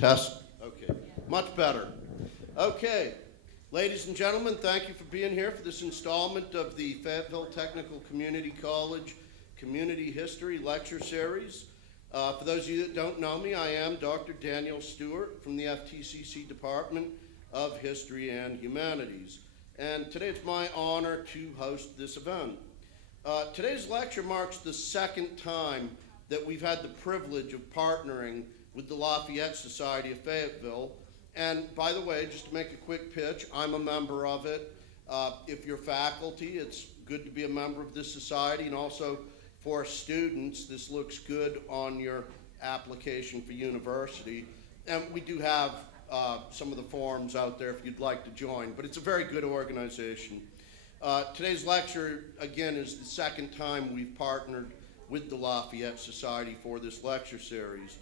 Test. Okay. Much better. Okay. Ladies and gentlemen, thank you for being here for this installment of the Fayetteville Technical Community College Community History Lecture Series. For those of you that don't know me, I am Dr. Daniel Stewart from the FTCC Department of History and Humanities. And today it's my honor to host this event. Today's lecture marks the second time that we've had the privilege of partnering with the Lafayette Society of Fayetteville. And by the way, just to make a quick pitch, I'm a member of it. If you're faculty, it's good to be a member of this society, and also for students, this looks good on your application for university. And we do have some of the forms out there if you'd like to join, but it's a very good organization. Today's lecture, again, is the second time we've partnered with the Lafayette Society for this lecture series.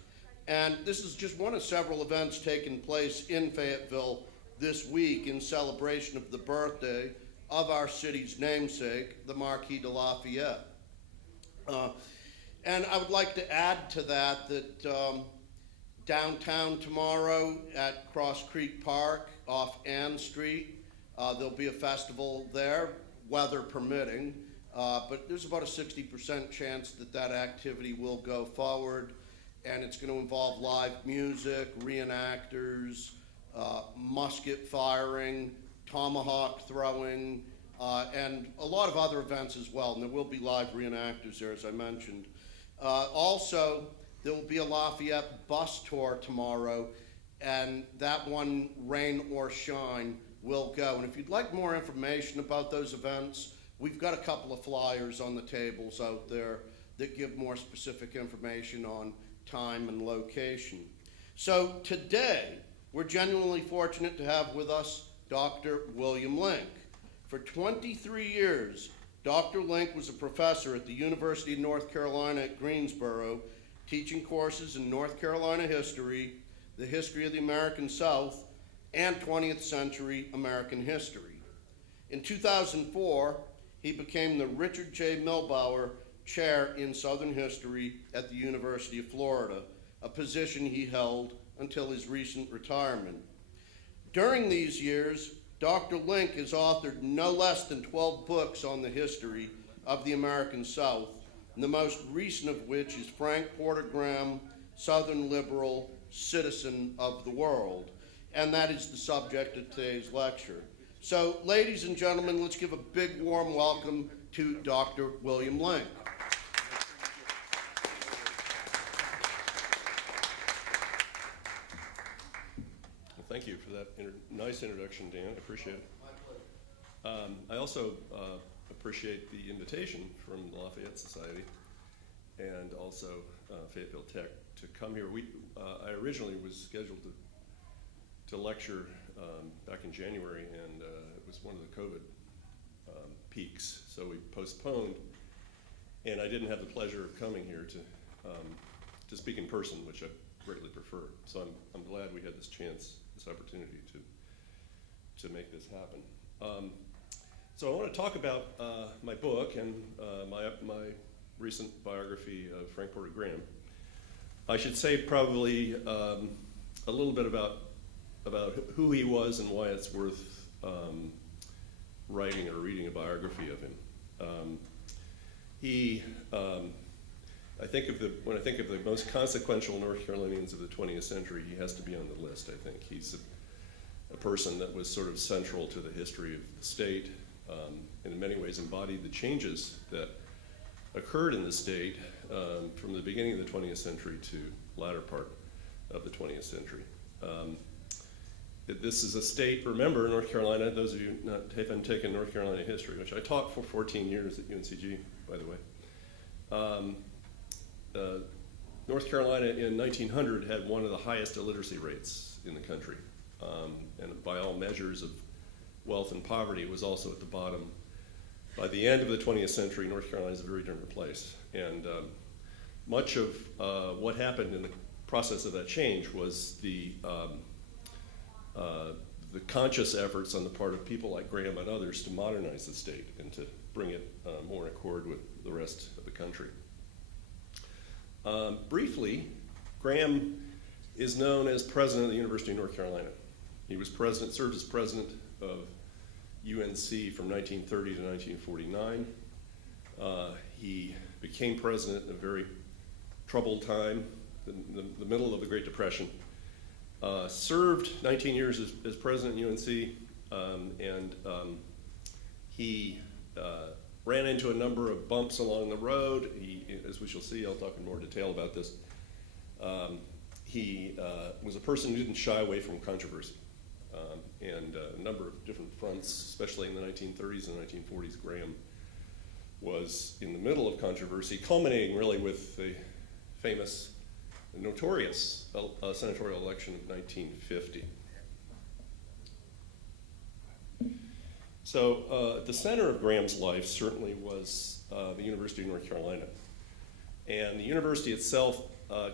And this is just one of several events taking place in Fayetteville this week in celebration of the birthday of our city's namesake, the Marquis de Lafayette. And I would like to add to that downtown tomorrow at Cross Creek Park off Ann Street, there'll be a festival there, weather permitting, but there's about a 60% chance that that activity will go forward, and it's going to involve live music, reenactors, musket firing, tomahawk throwing, and a lot of other events as well, and there will be live reenactors there, as I mentioned. Also, there will be a Lafayette bus tour tomorrow, and that one, rain or shine, will go. And if you'd like more information about those events, we've got a couple of flyers on the tables out there that give more specific information on time and location. So today, we're genuinely fortunate to have with us Dr. William Link. For 23 years, Dr. Link was a professor at the University of North Carolina at Greensboro, teaching courses in North Carolina history, the history of the American South, and 20th century American history. In 2004, he became the Richard J. Milbauer Chair in Southern History at the University of Florida, a position he held until his recent retirement. During these years, Dr. Link has authored no less than 12 books on the history of the American South, and the most recent of which is Frank Porter Graham, Southern Liberal, Citizen of the World. And that is the subject of today's lecture. So, ladies and gentlemen, let's give a big warm welcome to Dr. William Link. Well, thank you for that nice introduction, Dan. I appreciate it. I also appreciate the invitation from the Lafayette Society and also Fayetteville Tech to come here. I originally was scheduled to lecture back in January, and it was one of the COVID peaks, so we postponed, and I didn't have the pleasure of coming here to speak in person, which I greatly prefer. So I'm glad we had this opportunity to make this happen. So I want to talk about my book and my recent biography of Frank Porter Graham. I should say probably a little bit about who he was and why it's worth writing or reading a biography of him. I think when I think of the most consequential North Carolinians of the 20th century, he has to be on the list, I think. He's a person that was sort of central to the history of the state, and in many ways embodied the changes that occurred in the state from the beginning of the 20th century to the latter part of the 20th century. This is a state, remember, North Carolina, those of you haven't taken North Carolina history, which I taught for 14 years at UNCG, by the way. North Carolina in 1900 had one of the highest illiteracy rates in the country. And by all measures of wealth and poverty, it was also at the bottom. By the end of the 20th century, North Carolina is a very different place. And much of what happened in the process of that change was the conscious efforts on the part of people like Graham and others to modernize the state and to bring it more in accord with the rest of the country. Briefly, Graham is known as president of the University of North Carolina. He was served as president of UNC from 1930 to 1949. He became president in a very troubled time, the middle of the Great Depression. Served 19 years as president at UNC, and he ran into a number of bumps along the road. As we shall see, I'll talk in more detail about this. He was a person who didn't shy away from controversy, and a number of different fronts, especially in the 1930s and 1940s. Graham was in the middle of controversy, culminating really with the famous, notorious senatorial election of 1950. So at the center of Graham's life certainly was the University of North Carolina. And the university itself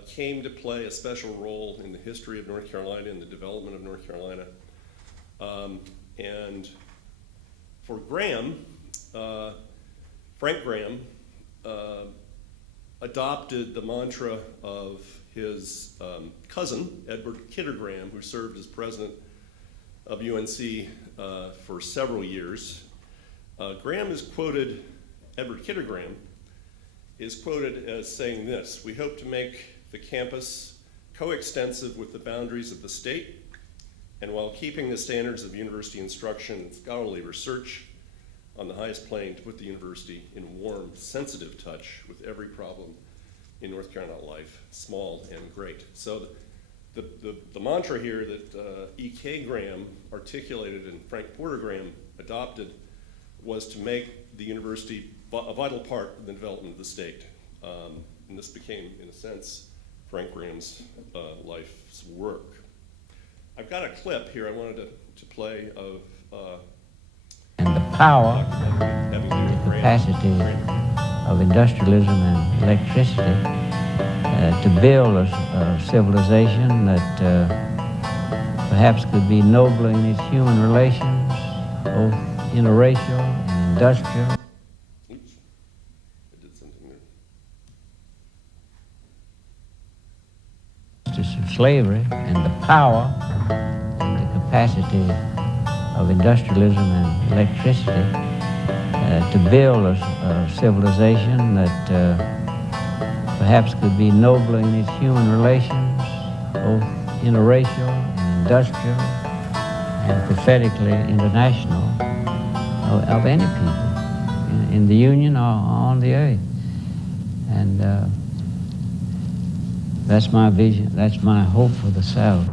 came to play a special role in the history of North Carolina and the development of North Carolina. And for Graham, Frank Graham, adopted the mantra of his cousin, Edward Kidder Graham, who served as president of UNC for several years. Graham is quoted, Edward Kidder Graham is quoted as saying this: "We hope to make the campus coextensive with the boundaries of the state, and while keeping the standards of university instruction and scholarly research on the highest plane, to put the university in warm, sensitive touch with every problem in North Carolina life, small and great." So the mantra here that E.K. Graham articulated and Frank Porter Graham adopted was to make the university a vital part of the development of the state. And this became, in a sense, Frank Graham's life's work. I've got a clip here I wanted to play of and the power, the capacity of industrialism and electricity to build a civilization that perhaps could be nobler in its human relations, both interracial and industrial. Oops, I did something there. Of slavery and the power and the capacity of industrialism and electricity to build a civilization that perhaps could be nobler in its human relations, both interracial and industrial and prophetically international of any people in the Union or on the earth. And that's my vision, that's my hope for the South.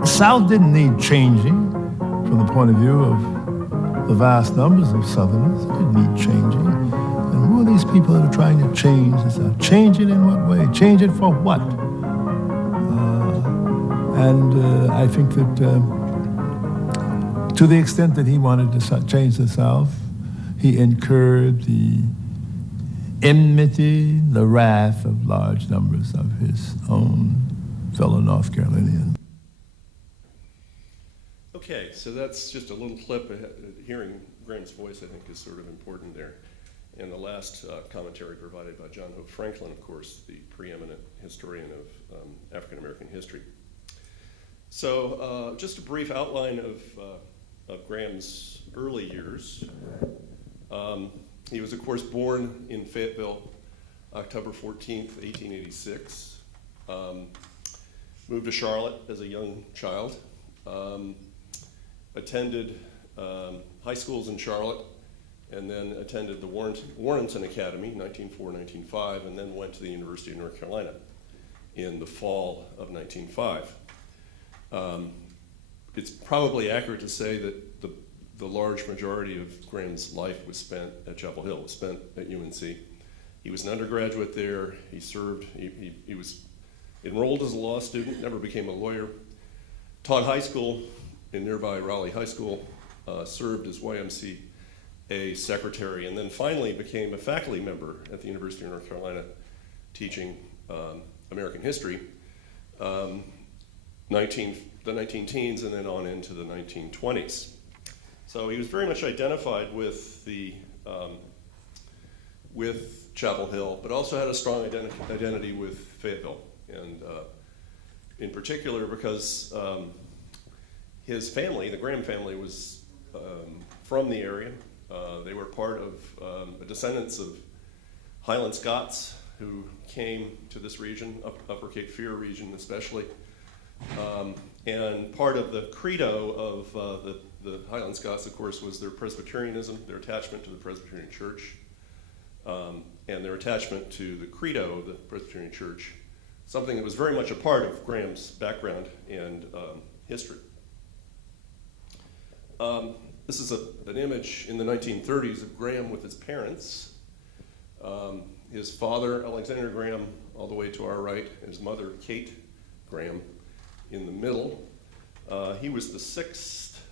The South didn't need changing from the point of view of the vast numbers of Southerners. It didn't need changing. And who are these people that are trying to change the South? Change it in what way? Change it for what? I think that to the extent that he wanted to change the South, he incurred the enmity, the wrath of large numbers of his own fellow North Carolinians. Okay, so that's just a little clip. Hearing Graham's voice, I think, is sort of important there. And the last commentary provided by John Hope Franklin, of course, the preeminent historian of African-American history. So just a brief outline of Graham's early years. He was, of course, born in Fayetteville, October 14th, 1886. Moved to Charlotte as a young child. Attended high schools in Charlotte, and then attended the Warrenton Academy, 1904-1905, and then went to the University of North Carolina in the fall of 1905. It's probably accurate to say that the large majority of Graham's life was spent at Chapel Hill, was spent at UNC. He was an undergraduate there. He served, he was enrolled as a law student, never became a lawyer, taught high school in nearby Raleigh High School, served as YMCA secretary, and then finally became a faculty member at the University of North Carolina teaching American history. the 19-teens and then on into the 1920s. So he was very much identified with with Chapel Hill, but also had a strong identity with Fayetteville, and in particular because his family, the Graham family, was from the area. They were part of descendants of Highland Scots who came to this region, Upper Cape Fear region especially. And part of the credo of the Highland Scots, of course, was their Presbyterianism, their attachment to the Presbyterian Church, and their attachment to the credo of the Presbyterian Church, something that was very much a part of Graham's background and history. This is an image in the 1930s of Graham with his parents. His father, Alexander Graham, all the way to our right, and his mother, Kate Graham, in the middle. He was the sixth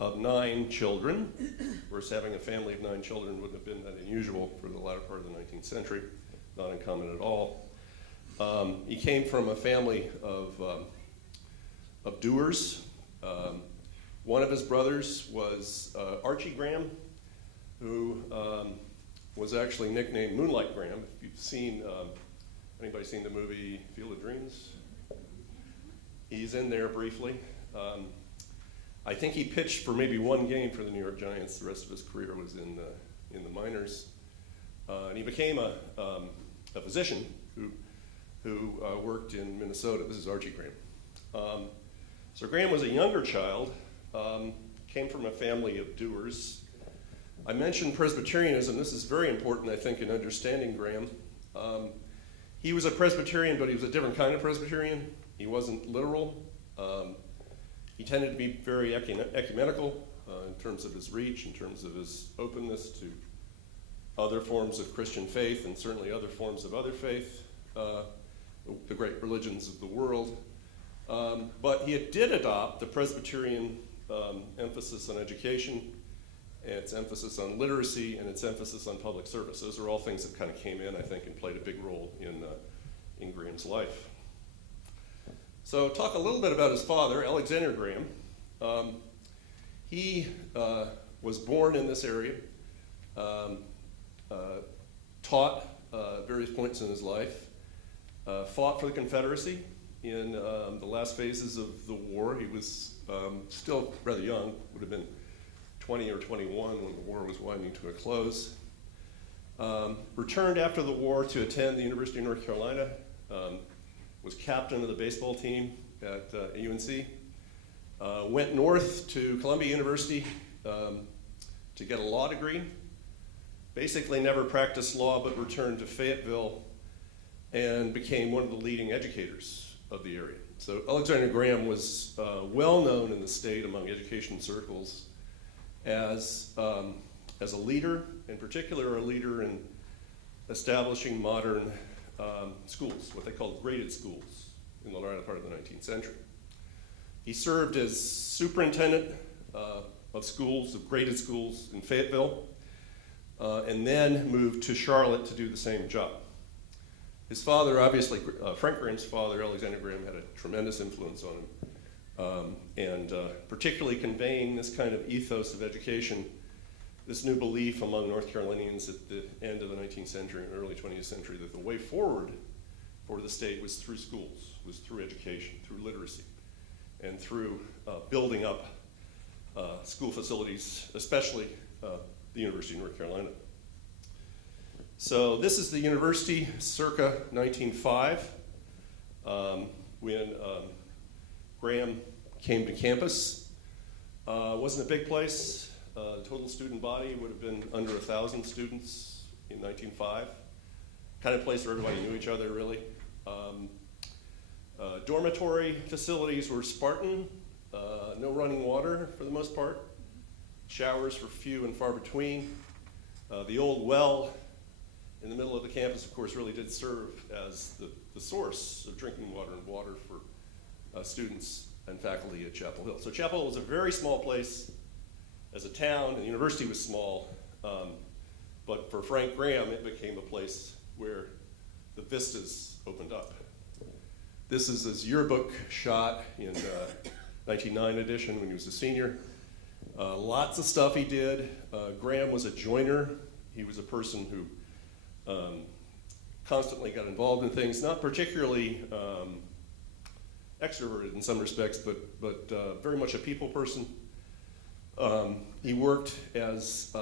of 9 children. Of course, having a family of 9 children wouldn't have been that unusual for the latter part of the 19th century, not uncommon at all. He came from a family of doers. One of his brothers was Archie Graham, who was actually nicknamed Moonlight Graham. If you've seen, anybody seen the movie Field of Dreams? He's in there briefly. I think he pitched for maybe 1 game for the New York Giants. The rest of his career was in the minors. And he became a physician who worked in Minnesota. This is Archie Graham. So Graham was a younger child, came from a family of doers. I mentioned Presbyterianism. This is very important, I think, in understanding Graham. He was a Presbyterian, but he was a different kind of Presbyterian. He wasn't literal. He tended to be very ecumenical in terms of his reach, in terms of his openness to other forms of Christian faith and certainly other forms of other faith, the great religions of the world. But he did adopt the Presbyterian emphasis on education, its emphasis on literacy, and its emphasis on public service. Those are all things that kind of came in, I think, and played a big role in Graham's life. So talk a little bit about his father, Alexander Graham. He was born in this area, taught at various points in his life, fought for the Confederacy in the last phases of the war. He was still rather young, would have been 20 or 21 when the war was winding to a close. Returned after the war to attend the University of North Carolina, was captain of the baseball team at UNC, went north to Columbia University to get a law degree, basically never practiced law but returned to Fayetteville and became one of the leading educators of the area. So Alexander Graham was well known in the state among education circles as a leader, in particular a leader in establishing modern schools, what they called graded schools in the latter part of the 19th century. He served as superintendent of schools, of graded schools in Fayetteville, and then moved to Charlotte to do the same job. His father, obviously, Frank Graham's father, Alexander Graham, had a tremendous influence on him, and particularly conveying this kind of ethos of education, this new belief among North Carolinians at the end of the 19th century and early 20th century that the way forward for the state was through schools, was through education, through literacy, and through building up school facilities, especially the University of North Carolina. So this is the university circa 1905, when Graham came to campus. Wasn't a big place. The total student body would have been under 1,000 students in 1905. Kind of place where everybody knew each other, really. Dormitory facilities were Spartan, no running water for the most part. Showers were few and far between. The old well in the middle of the campus, of course, really did serve as the source of drinking water and water for students and faculty at Chapel Hill. So Chapel Hill was a very small place as a town, and the university was small, but for Frank Graham, it became a place where the vistas opened up. This is his yearbook shot in 1909 edition when he was a senior. Lots of stuff he did. Graham was a joiner. He was a person who constantly got involved in things, not particularly extroverted in some respects, but very much a people person. He worked as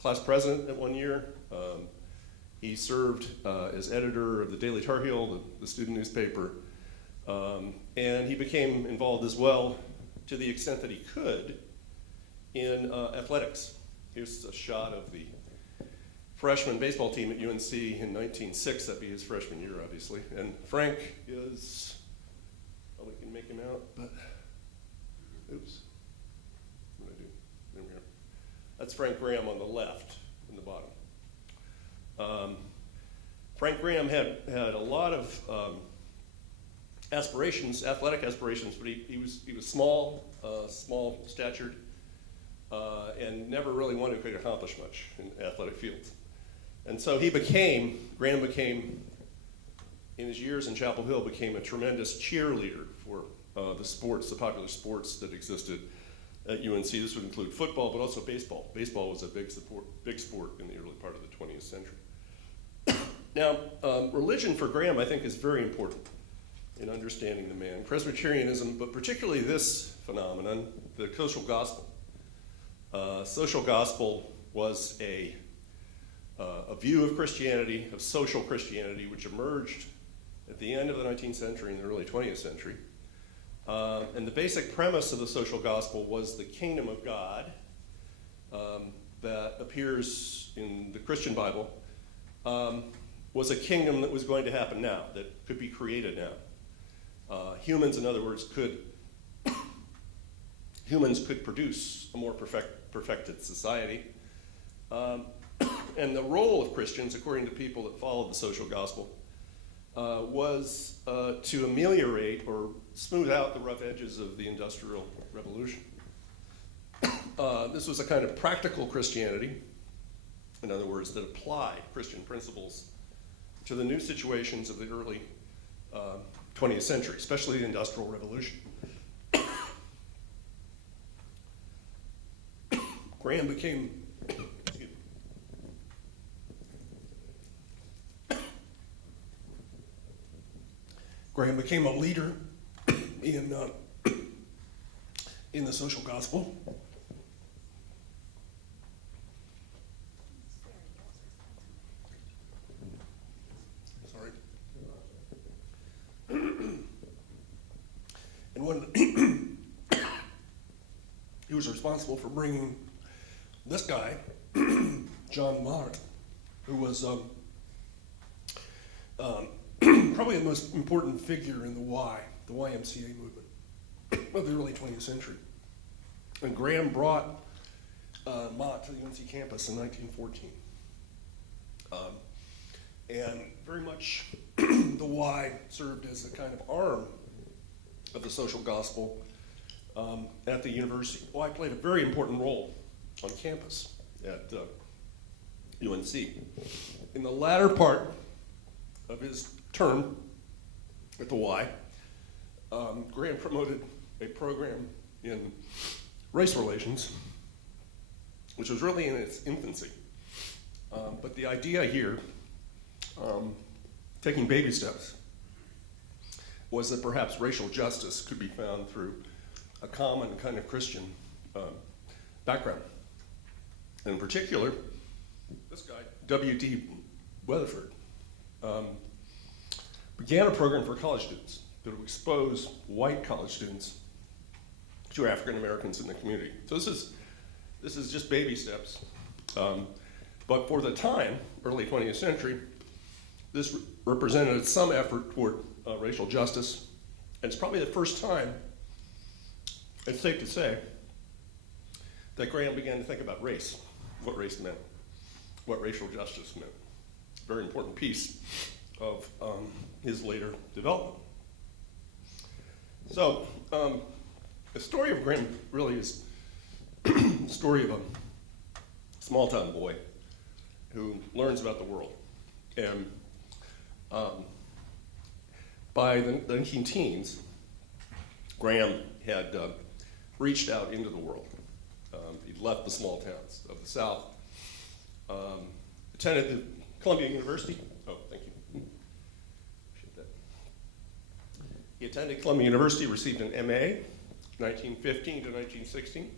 class president at one year. He served as editor of the Daily Tar Heel, the student newspaper, and he became involved as well, to the extent that he could, in athletics. Here's a shot of the freshman baseball team at UNC in 1906. That'd be his freshman year, obviously. And Frank is, well, we can make him out, but, oops. What did I do? There we are. That's Frank Graham on the left, in the bottom. Frank Graham had a lot of aspirations, athletic aspirations, but he was small, small statured, and never really wanted to accomplish much in athletic fields. And so Graham became, in his years in Chapel Hill, became a tremendous cheerleader for the popular sports that existed at UNC. This would include football, but also baseball. Baseball was a big sport in the early part of the 20th century. Now, religion for Graham, I think, is very important in understanding the man. Presbyterianism, but particularly this phenomenon, the social gospel. Social gospel was a view of Christianity, of social Christianity, which emerged at the end of the 19th century and the early 20th century. And the basic premise of the social gospel was the kingdom of God that appears in the Christian Bible was a kingdom that was going to happen now, that could be created now. Humans, in other words, could produce a more perfected society. And the role of Christians, according to people that followed the social gospel, was to ameliorate or smooth out the rough edges of the Industrial Revolution. This was a kind of practical Christianity, in other words, that applied Christian principles to the new situations of the early 20th century, especially the Industrial Revolution. Graham became a leader in the social gospel. Sorry. And when he was responsible for bringing this guy, John Mott, who was probably the most important figure in the YMCA movement of the early 20th century. And Graham brought Mott to the UNC campus in 1914. And very much the Y served as a kind of arm of the social gospel at the university. Y played a very important role on campus at UNC. In the latter part of his term at the Y, Graham promoted a program in race relations, which was really in its infancy. But the idea here, taking baby steps, was that perhaps racial justice could be found through a common kind of Christian background. And in particular, this guy, W.D. Weatherford, began a program for college students that would expose white college students to African Americans in the community. So this is just baby steps. But for the time, early 20th century, this represented some effort toward racial justice. And it's probably the first time, it's safe to say, that Graham began to think about race, what race meant, what racial justice meant. Very important piece of his later development. So, the story of Graham really is the story of a small-town boy who learns about the world. And By the 19-teens, Graham had reached out into the world. He'd left the small towns of the South, attended the Columbia University. Oh, thank you. Appreciate that. He attended Columbia University, received an MA, 1915 to 1916.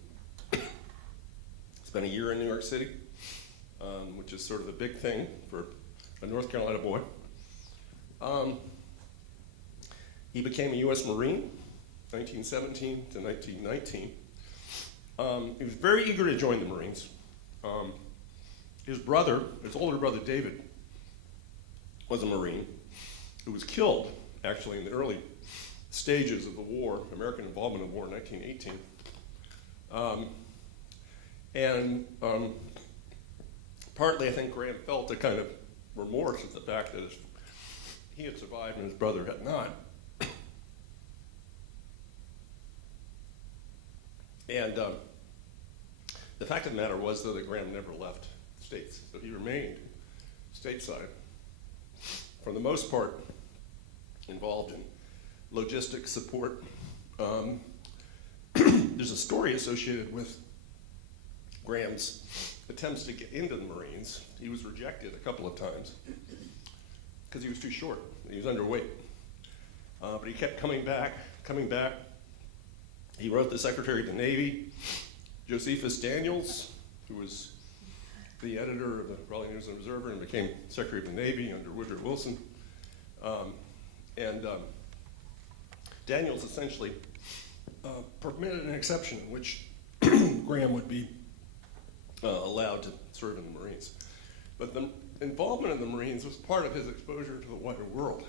Spent a year in New York City, which is sort of the big thing for a North Carolina boy. He became a U.S. Marine, 1917 to 1919. He was very eager to join the Marines. His older brother David, was a Marine who was killed, actually, in the early stages of the war, American involvement in the war in 1918. Partly, I think Graham felt a kind of remorse at the fact that he had survived and his brother had not. And the fact of the matter was, though, that Graham never left the States. So he remained stateside, for the most part, involved in logistic support. There's a story associated with Graham's attempts to get into the Marines. He was rejected a couple of times because he was too short. He was underweight. But he kept coming back. He wrote the Secretary of the Navy, Josephus Daniels, who was the editor of the Raleigh News and Observer and became Secretary of the Navy under Woodrow Wilson. Daniels essentially permitted an exception in which Graham would be allowed to serve in the Marines. But the involvement in the Marines was part of his exposure to the wider world.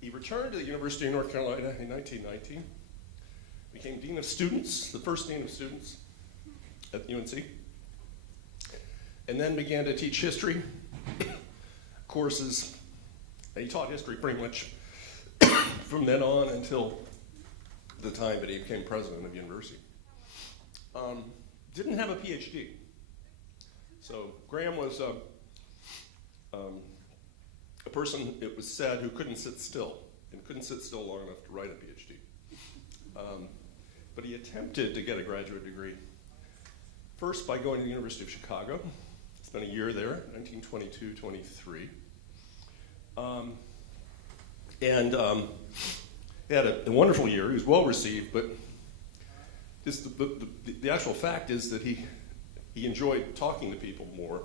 He returned to the University of North Carolina in 1919, became Dean of Students, the first Dean of Students at UNC, and then began to teach history courses. And he taught history pretty much from then on until the time that he became president of the university. Didn't have a PhD. So Graham was a person, it was said, who couldn't sit still, and couldn't sit still long enough to write a PhD. But he attempted to get a graduate degree, first by going to the University of Chicago. Spent a year there, 1922-23. He had a wonderful year. He was well received, but the actual fact is that he enjoyed talking to people more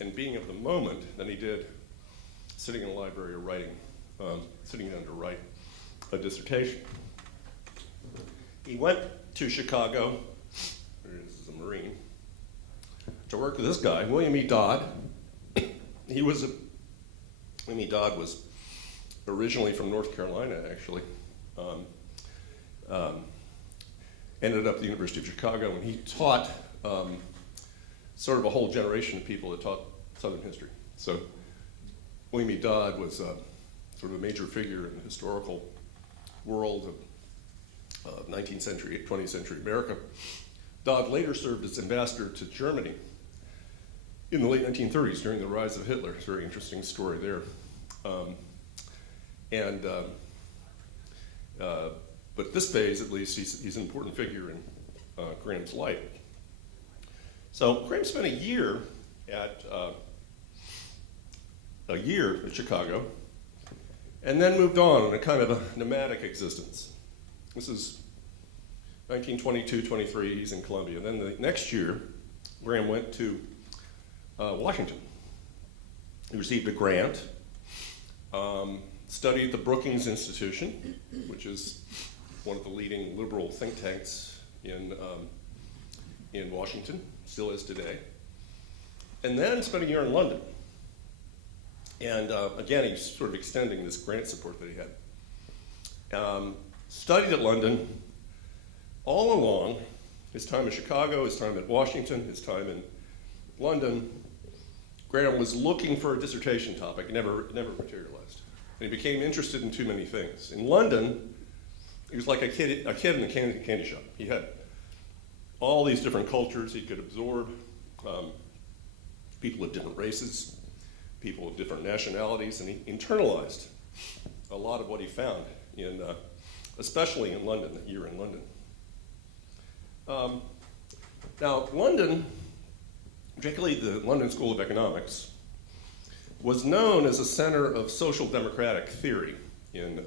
and being of the moment than he did sitting in a library or sitting down to write a dissertation. He went to Chicago, this is a Marine, to work with this guy, William E. Dodd. William E. Dodd was originally from North Carolina, actually. Ended up at the University of Chicago, and he taught sort of a whole generation of people that taught Southern history. So William E. Dodd was sort of a major figure in the historical world of 19th century, 20th century America. Dodd later served as ambassador to Germany in the late 1930s during the rise of Hitler. It's a very interesting story there. But at this phase, at least, he's an important figure in Graham's life. So Graham spent a year at Chicago, and then moved on a kind of a nomadic existence. This is 1922-23, he's in Columbia. And then the next year, Graham went to Washington. He received a grant, studied at the Brookings Institution, which is one of the leading liberal think tanks in Washington, still is today. And then spent a year in London. And again, he's sort of extending this grant support that he had. Studied at London all along, his time in Chicago, his time at Washington, his time in London. Graham was looking for a dissertation topic. It never materialized. And he became interested in too many things. In London, he was like a kid in a candy shop. He had all these different cultures he could absorb, people of different races, people of different nationalities, and he internalized a lot of what he found, especially in London, that year in London. Now, London, particularly the London School of Economics, was known as a center of social democratic theory in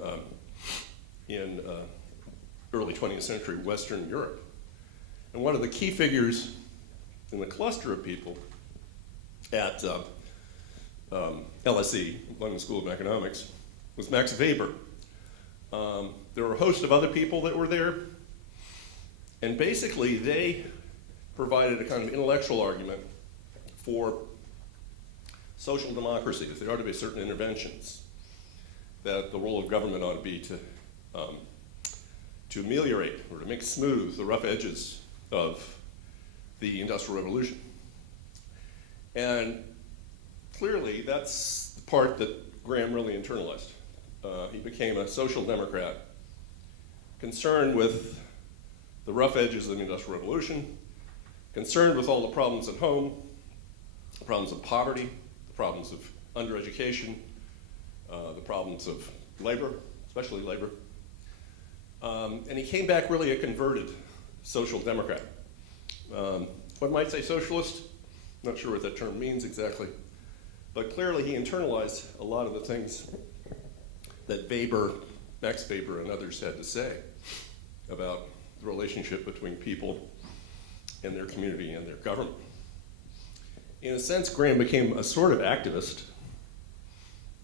early 20th century Western Europe. And one of the key figures in the cluster of people at LSE, London School of Economics, was Max Weber. There were a host of other people that were there, and basically they provided a kind of intellectual argument for social democracy, that there ought to be certain interventions, that the role of government ought to be to ameliorate or to make smooth the rough edges of the Industrial Revolution. And clearly that's the part that Graham really internalized. He became a social democrat, concerned with the rough edges of the Industrial Revolution, concerned with all the problems at home, the problems of poverty, the problems of undereducation, the problems of labor, especially labor. And he came back really a converted social democrat. One might say socialist, not sure what that term means exactly, but clearly he internalized a lot of the things that Weber, Max Weber, and others had to say about the relationship between people and their community and their government. In a sense, Graham became a sort of activist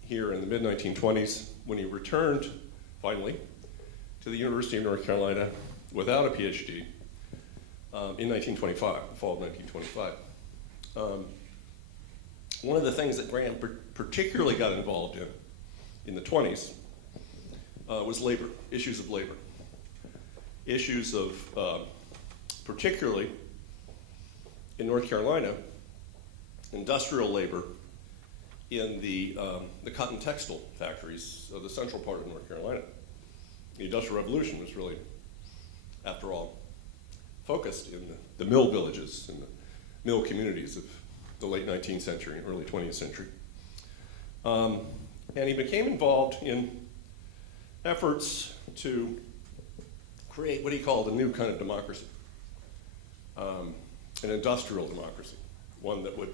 here in the mid-1920s when he returned, finally, to the University of North Carolina without a PhD in 1925, the fall of 1925. One of the things that Graham particularly got involved in the 20s was labor, issues of labor. Issues of, particularly in North Carolina, industrial labor in the cotton textile factories of the central part of North Carolina. The Industrial Revolution was really, after all, focused in the mill villages and the mill communities of the late 19th century and early 20th century. And he became involved in efforts to create what he called a new kind of democracy, an industrial democracy, one that would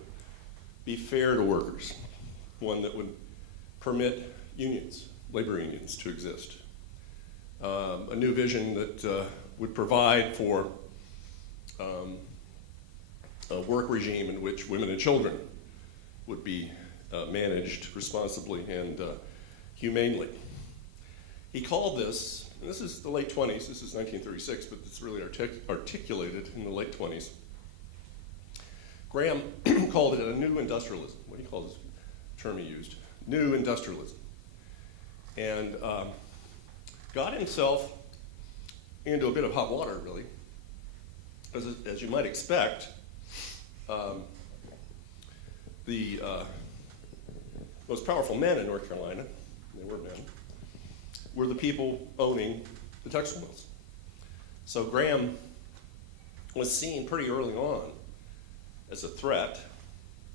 be fair to workers, one that would permit unions, labor unions, to exist. A new vision that would provide for a work regime in which women and children would be managed responsibly and humanely. He called this, and this is the late 20s, this is 1936, but it's really articulated in the late 20s. Graham called it a new industrialism. What do you call this term he used? New industrialism. And got himself into a bit of hot water, really. As you might expect, the most powerful men in North Carolina, they were men, were the people owning the textile mills. So Graham was seen pretty early on as a threat,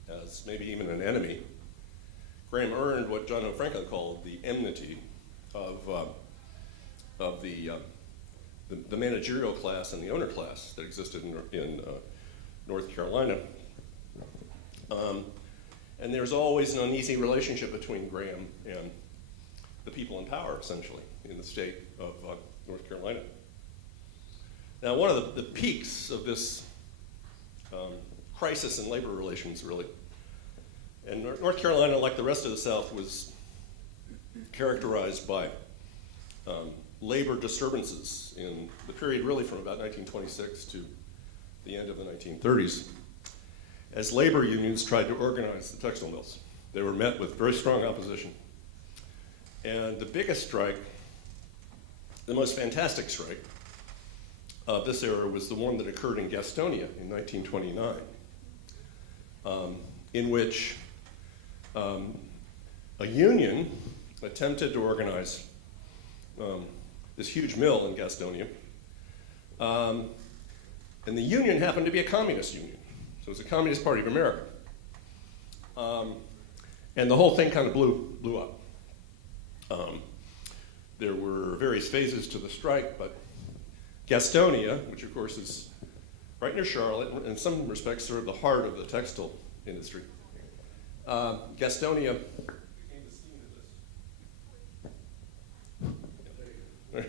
as maybe even an enemy. Graham earned what John O. Franklin called the enmity of the managerial class and the owner class that existed in North Carolina. And there's always an uneasy relationship between Graham and the people in power, essentially, in the state of North Carolina. Now, one of the peaks of this crisis in labor relations, really, and North Carolina, like the rest of the South, was characterized by labor disturbances in the period really from about 1926 to the end of the 1930s, as labor unions tried to organize the textile mills. They were met with very strong opposition. And the biggest strike, the most fantastic strike of this era, was the one that occurred in Gastonia in 1929, in which a union attempted to organize this huge mill in Gastonia. And the union happened to be a communist union. So it was the Communist Party of America. And the whole thing kind of blew up. There were various phases to the strike, but Gastonia, which of course is right near Charlotte, in some respects sort of the heart of the textile industry, Gastonia became the scene of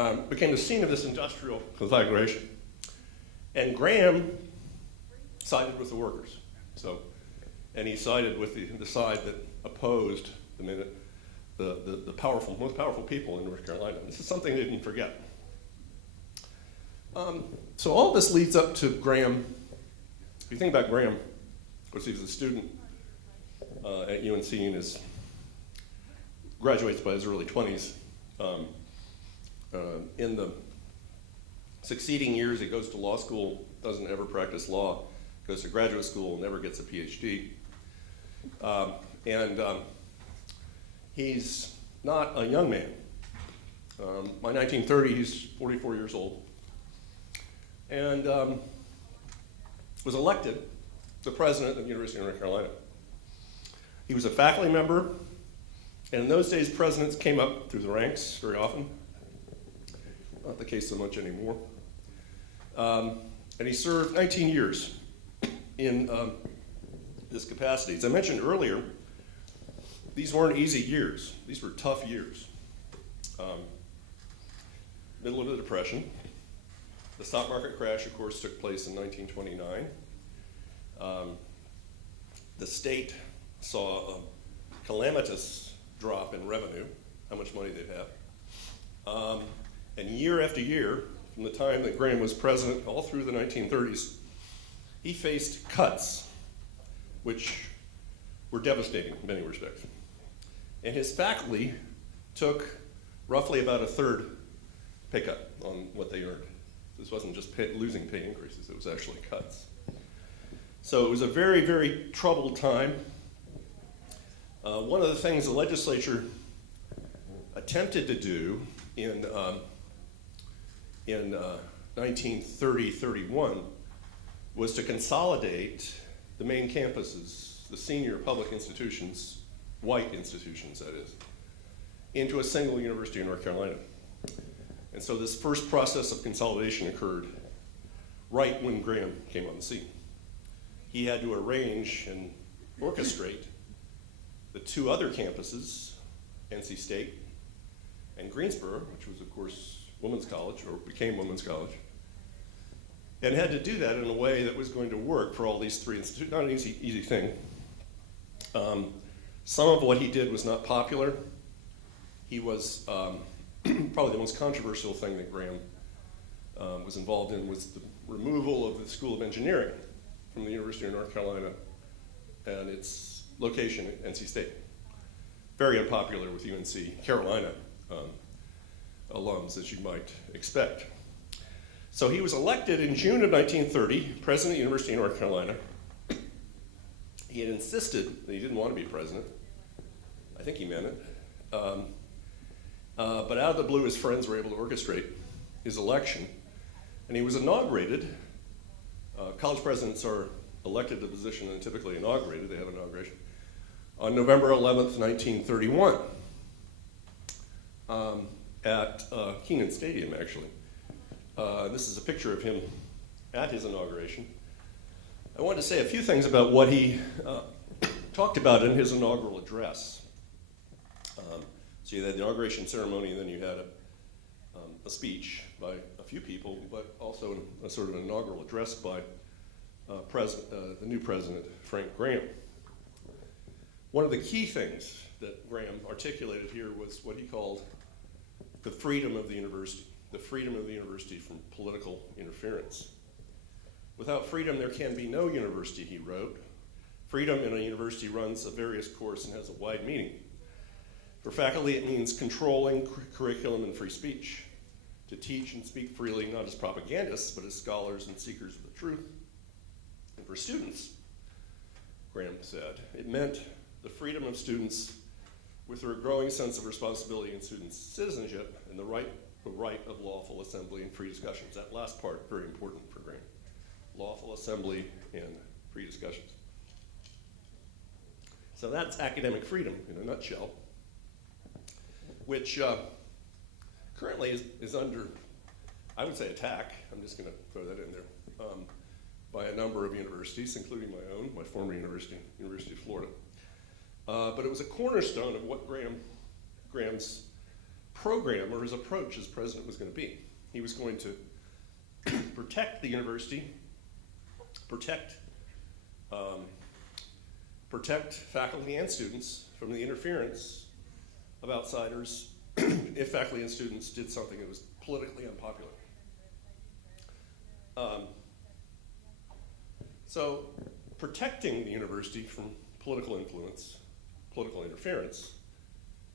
this. Became the scene of this industrial conflagration. And Graham sided with the workers. And he sided with the side that opposed the most powerful people in North Carolina. This is something they didn't forget. So all this leads up to Graham. If you think about Graham, of course he was a student at UNC and graduates by his early 20s. In the succeeding years, he goes to law school, doesn't ever practice law, goes to graduate school, never gets a PhD. He's not a young man. By 1930, he's 44 years old. And was elected the president of the University of North Carolina. He was a faculty member, and in those days, presidents came up through the ranks very often. Not the case so much anymore. And he served 19 years in this capacity. As I mentioned earlier, these weren't easy years. These were tough years. Middle of the Depression. The stock market crash, of course, took place in 1929. The state saw a calamitous drop in revenue, how much money they'd have. And year after year, from the time that Graham was president all through the 1930s, he faced cuts, which were devastating in many respects. And his faculty took roughly about a third pay cut on what they earned. This wasn't just losing pay increases, it was actually cuts. So it was a very, very troubled time. One of the things the legislature attempted to do in 1930-31 was to consolidate the main campuses, the senior public institutions, white institutions that is, into a single University of North Carolina. And so this first process of consolidation occurred right when Graham came on the scene. He had to arrange and orchestrate the two other campuses, NC State and Greensboro, which was of course women's college, or became women's college, and had to do that in a way that was going to work for all these three institutions. Not an easy thing. Some of what he did was not popular. He was probably the most controversial thing that Graham was involved in was the removal of the School of Engineering from the University of North Carolina and its location at NC State. Very unpopular with UNC Carolina alums, as you might expect. So he was elected in June of 1930, president of the University of North Carolina. He had insisted that he didn't want to be president. I think he meant it. But out of the blue, his friends were able to orchestrate his election, and he was inaugurated. College presidents are elected to the position and typically inaugurated. They have an inauguration on November 11th, 1931, at Kenan Stadium, actually. This is a picture of him at his inauguration. I wanted to say a few things about what he talked about in his inaugural address. So you had the inauguration ceremony, and then you had a speech by a few people, but also a sort of an inaugural address by the new president, Frank Graham. One of the key things that Graham articulated here was what he called the freedom of the university from political interference. Without freedom, there can be no university, he wrote. Freedom in a university runs a various course and has a wide meaning. For faculty, it means controlling curriculum and free speech, to teach and speak freely, not as propagandists, but as scholars and seekers of the truth. And for students, Graham said, it meant the freedom of students with their growing sense of responsibility in student citizenship and the right of lawful assembly and free discussions. That last part, very important for Graham. Lawful assembly and free discussions. So that's academic freedom in a nutshell, which currently is under, I would say, attack. I'm just going to throw that in there, by a number of universities, including my own, my former university, University of Florida. But it was a cornerstone of what Graham's program or his approach as president was going to be. He was going to protect the university, protect faculty and students from the interference of outsiders if faculty and students did something that was politically unpopular. So protecting the university from political influence, political interference,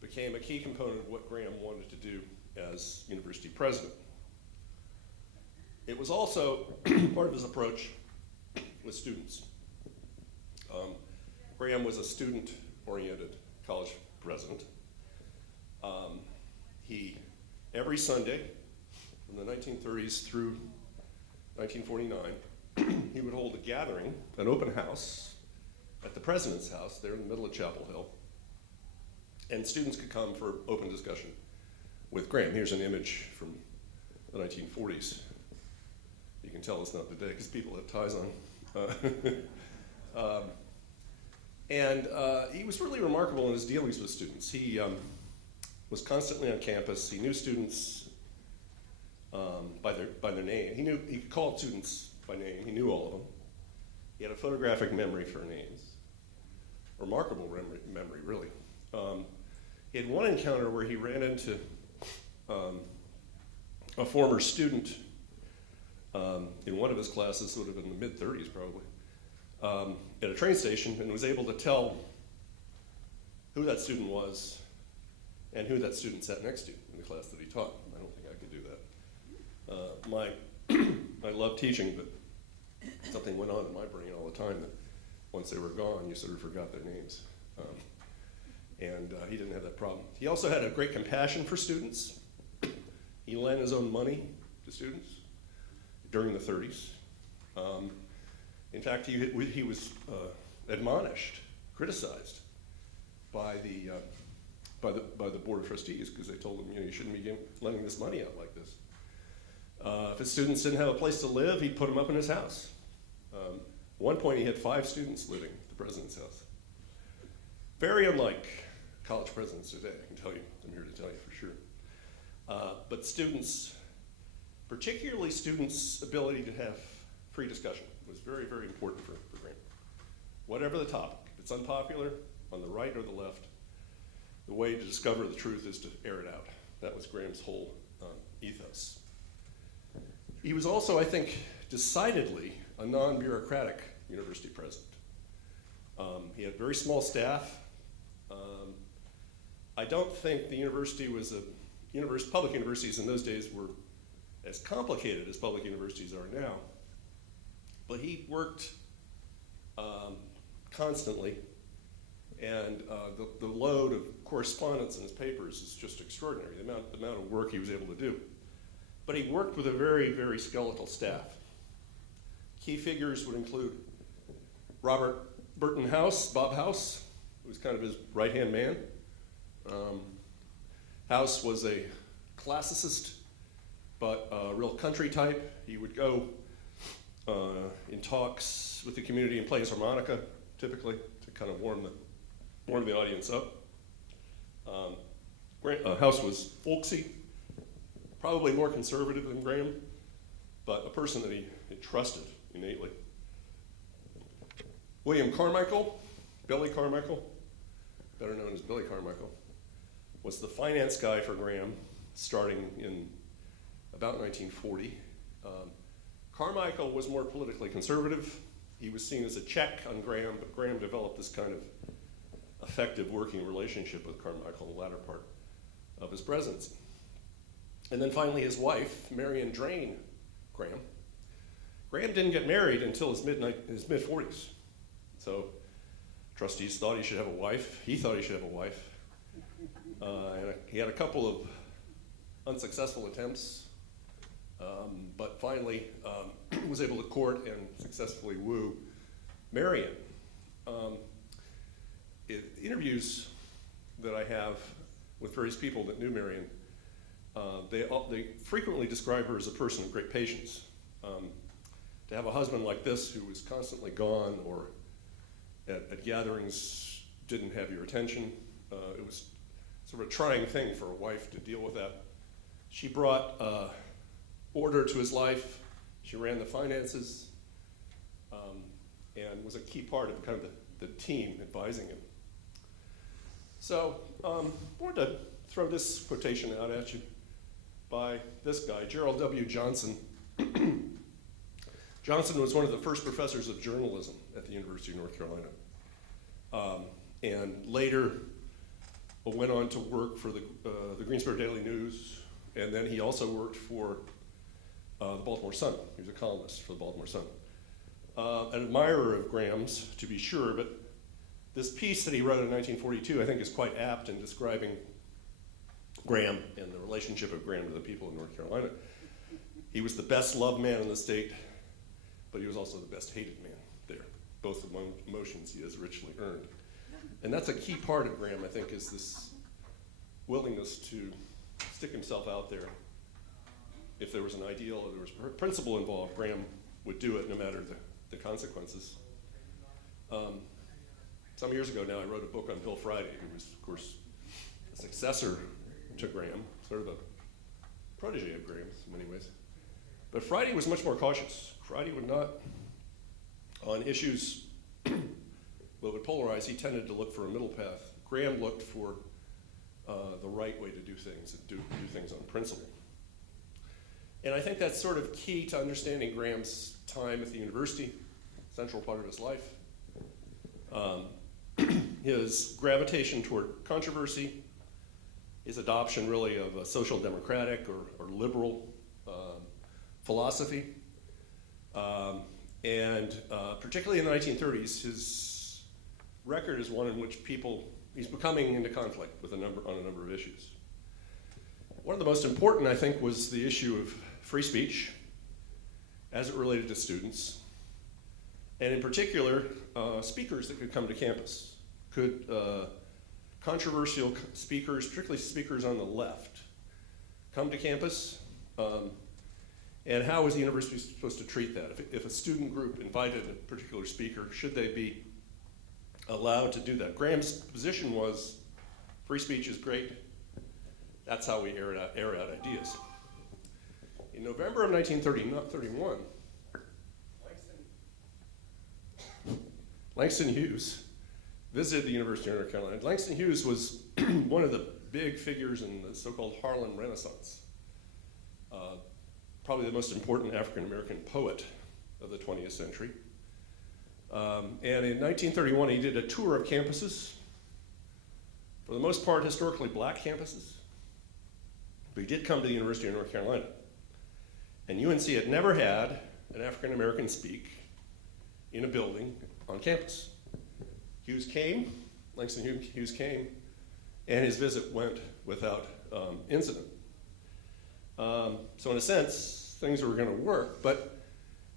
became a key component of what Graham wanted to do as university president. It was also part of his approach with students. Graham was a student-oriented college president. He, every Sunday from the 1930s through 1949, he would hold a gathering, an open house, at the president's house there in the middle of Chapel Hill. And students could come for open discussion with Graham. Here's an image from the 1940s. You can tell it's not today because people have ties on. He was really remarkable in his dealings with students. He was constantly on campus. He knew students by their name. He could call students by name. He knew all of them. He had a photographic memory for names. Remarkable memory, really. He had one encounter where he ran into a former student in one of his classes, sort of in the mid-30s probably, at a train station, and was able to tell who that student was and who that student sat next to in the class that he taught. I don't think I could do that. I love teaching, but something went on in my brain all the time that once they were gone, you sort of forgot their names. He didn't have that problem. He also had a great compassion for students. He lent his own money to students during the 30s. In fact, he was admonished, criticized by the Board of Trustees because they told him, you shouldn't be lending this money out like this. If his students didn't have a place to live, he'd put them up in his house. At one point, he had 5 students living at the president's house. Very unlike college presidents today, I can tell you. I'm here to tell you for sure. But students, particularly students' ability to have free discussion was very, very important for Graham. Whatever the topic, if it's unpopular, on the right or the left, the way to discover the truth is to air it out. That was Graham's whole ethos. He was also, I think, decidedly a non-bureaucratic university president. He had very small staff. I don't think the university was public universities in those days were as complicated as public universities are now. But he worked constantly, and the load of correspondence in his papers is just extraordinary, the amount of work he was able to do. But he worked with a very, very skeletal staff. Key figures would include Robert Burton House, Bob House, who was kind of his right-hand man. House was a classicist, but a real country type. He would go in talks with the community and play his harmonica, typically, to kind of warm the audience up. House was folksy, probably more conservative than Graham, but a person that he trusted innately. William Carmichael, Billy Carmichael, better known as Billy Carmichael, was the finance guy for Graham starting in about 1940. Carmichael was more politically conservative. He was seen as a check on Graham, but Graham developed this kind of effective working relationship with Carmichael in the latter part of his presidency. And then finally his wife, Marion Drain Graham. Graham didn't get married until his mid-40s. So trustees thought he should have a wife. He thought he should have a wife. And he had a couple of unsuccessful attempts, but finally was able to court and successfully woo Marion. interviews that I have with various people that knew Marion, they frequently describe her as a person of great patience. To have a husband like this who was constantly gone or at gatherings didn't have your attention, it was sort of a trying thing for a wife to deal with that. She brought order to his life. She ran the finances and was a key part of kind of the team advising him. So I wanted to throw this quotation out at you by this guy, Gerald W. Johnson. Johnson was one of the first professors of journalism at the University of North Carolina, and later went on to work for the Greensboro Daily News, and then he also worked for the Baltimore Sun. He was a columnist for the Baltimore Sun. An admirer of Graham's, to be sure, but this piece that he wrote in 1942 I think is quite apt in describing Graham and the relationship of Graham to the people of North Carolina. He was the best loved man in the state, but he was also the best hated man there, both among emotions he has richly earned. And that's a key part of Graham, I think, is this willingness to stick himself out there. If there was an ideal or there was a principle involved, Graham would do it no matter the consequences. Some years ago now, I wrote a book on Bill Friday, who was, of course, a successor to Graham, sort of a protege of Graham's in many ways. But Friday was much more cautious. Friday would not, on issues that would polarize, he tended to look for a middle path. Graham looked for the right way to do things, and do things on principle. And I think that's sort of key to understanding Graham's time at the university, central part of his life. His gravitation toward controversy, his adoption really of a social democratic or liberal philosophy, and particularly in the 1930s, his record is one in which he's becoming into conflict with on a number of issues. One of the most important, I think, was the issue of free speech as it related to students, and in particular, speakers that could come to campus. Could controversial speakers, particularly speakers on the left, come to campus? And how was the university supposed to treat that? If a student group invited a particular speaker, should they be allowed to do that? Graham's position was, free speech is great. That's how we air out ideas. In November of 1931, Langston Hughes visited the University of North Carolina. Langston Hughes was one of the big figures in the so-called Harlem Renaissance. Probably the most important African-American poet of the 20th century. And in 1931, he did a tour of campuses, for the most part historically black campuses, but he did come to the University of North Carolina. And UNC had never had an African-American speak in a building on campus. Langston Hughes came, and his visit went without incident. So in a sense, things were going to work, but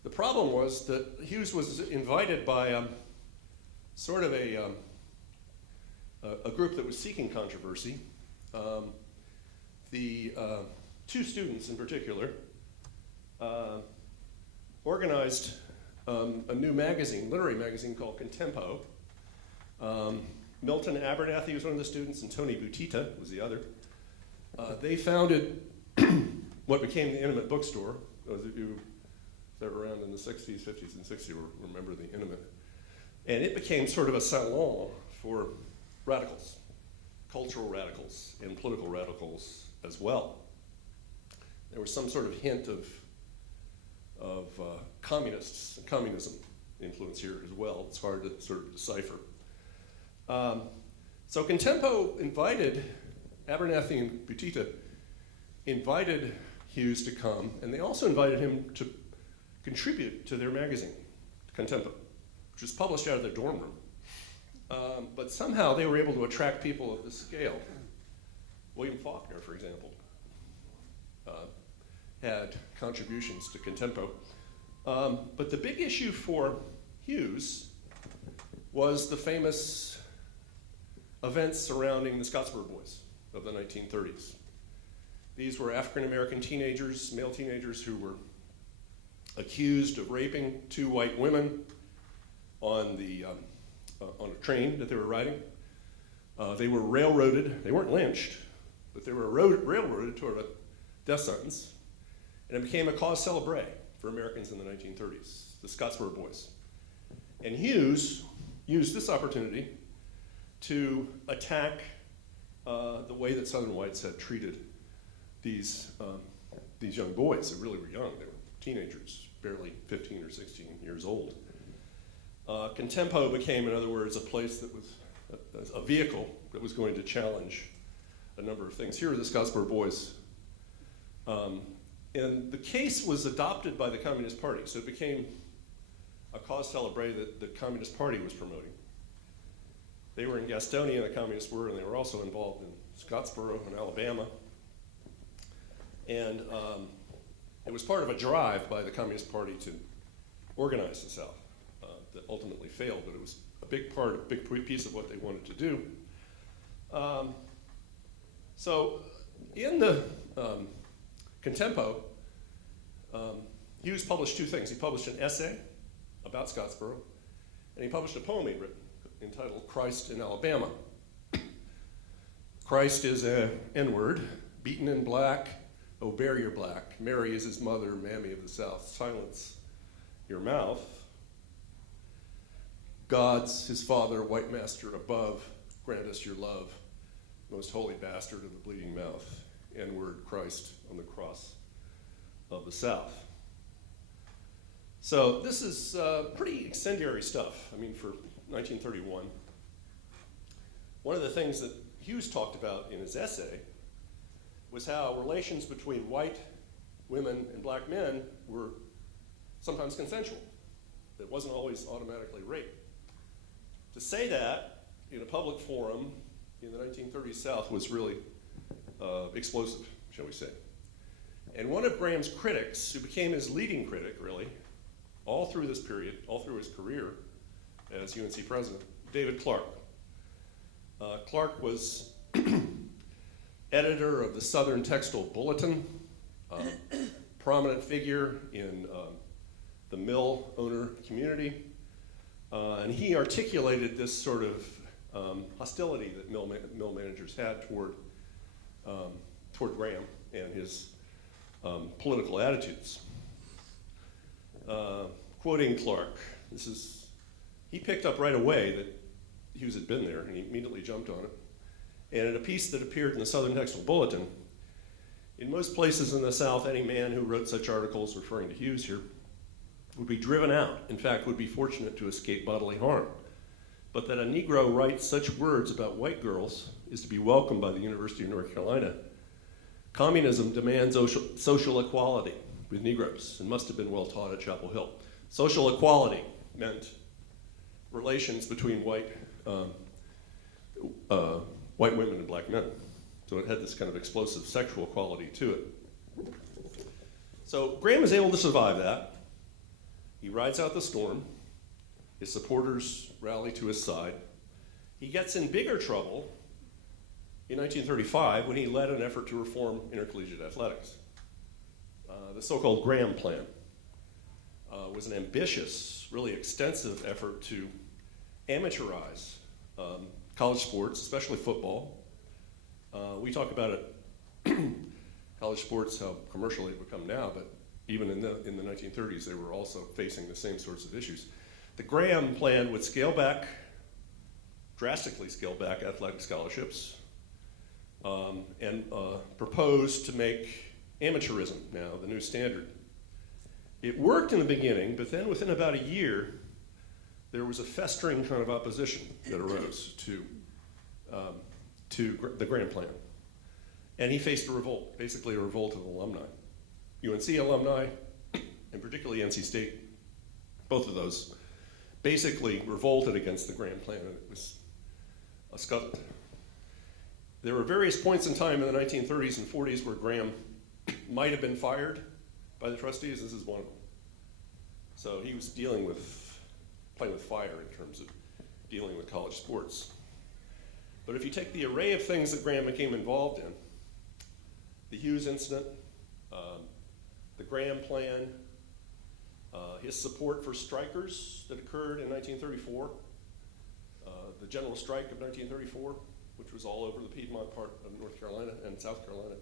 the problem was that Hughes was invited by sort of a group that was seeking controversy. The two students in particular organized a new magazine, literary magazine called Contempo. Milton Abernathy was one of the students, and Tony Butita was the other. They founded what became the Intimate Bookstore. Those of you that were around in the 60s, 50s, and 60s will remember the Intimate. And it became sort of a salon for radicals, cultural radicals, and political radicals as well. There was some sort of hint of communism influence here as well. It's hard to sort of decipher. So Contempo invited, Abernathy and Butita invited Hughes to come, and they also invited him to contribute to their magazine, Contempo, which was published out of their dorm room. But somehow they were able to attract people of this scale. William Faulkner, for example, had contributions to Contempo. But the big issue for Hughes was the famous events surrounding the Scottsboro Boys of the 1930s. These were African-American teenagers, male teenagers, who were accused of raping 2 white women on a train that they were riding. They were railroaded. They weren't lynched, but they were railroaded toward a death sentence, and it became a cause célèbre for Americans in the 1930s, the Scottsboro Boys. And Hughes used this opportunity to attack the way that Southern whites had treated these young boys. They really were young. They were teenagers, barely 15 or 16 years old. Contempo became, in other words, a place that was a vehicle that was going to challenge a number of things. Here are the Scottsboro Boys. And the case was adopted by the Communist Party, so it became a cause célèbre that the Communist Party was promoting. They were in Gastonia, the Communists were, and they were also involved in Scottsboro in Alabama. And it was part of a drive by the Communist Party to organize the South that ultimately failed, but it was a big piece of what they wanted to do. So in the Contempo, Hughes published 2 things. He published an essay about Scottsboro, and he published a poem he'd written entitled Christ in Alabama. Christ is an N-word, beaten in black, oh, bear your black. Mary is his mother, mammy of the South. Silence your mouth. God's his father, white master above. Grant us your love, most holy bastard of the bleeding mouth. N-word Christ on the cross of the South. So this is pretty incendiary stuff, I mean, for 1931. One of the things that Hughes talked about in his essay was how relations between white women and black men were sometimes consensual. It wasn't always automatically rape. To say that in a public forum in the 1930s South was really explosive, shall we say. And one of Graham's critics, who became his leading critic, really, all through this period, all through his career as UNC president, David Clark. Clark was editor of the Southern Textile Bulletin, prominent figure in the mill owner community, and he articulated this sort of hostility that mill managers had toward Graham and his political attitudes. Quoting Clark, he picked up right away that Hughes had been there, and he immediately jumped on it. And in a piece that appeared in the Southern Textile Bulletin, in most places in the South, any man who wrote such articles, referring to Hughes here, would be driven out. In fact, would be fortunate to escape bodily harm. But that a Negro writes such words about white girls is to be welcomed by the University of North Carolina. Communism demands social equality with Negroes and must have been well taught at Chapel Hill. Social equality meant relations between white women and black men. So it had this kind of explosive sexual quality to it. So Graham is able to survive that. He rides out the storm. His supporters rally to his side. He gets in bigger trouble in 1935 when he led an effort to reform intercollegiate athletics. The so-called Graham Plan was an ambitious, really extensive effort to amateurize college sports, especially football. We talk about it, college sports, how commercial they've become now, but even in the 1930s, they were also facing the same sorts of issues. The Graham Plan would drastically scale back athletic scholarships, and propose to make amateurism now the new standard. It worked in the beginning, but then within about a year, there was a festering kind of opposition that arose to the Graham Plan. And he faced a revolt, basically a revolt of alumni. UNC alumni, and particularly NC State, both of those, basically revolted against the Graham Plan, and it was scuttled. There were various points in time in the 1930s and 40s where Graham might have been fired by the trustees. This is one of them. So he was playing with fire in terms of dealing with college sports. But if you take the array of things that Graham became involved in, the Hughes incident, the Graham plan, his support for strikers that occurred in 1934, the general strike of 1934, which was all over the Piedmont part of North Carolina and South Carolina.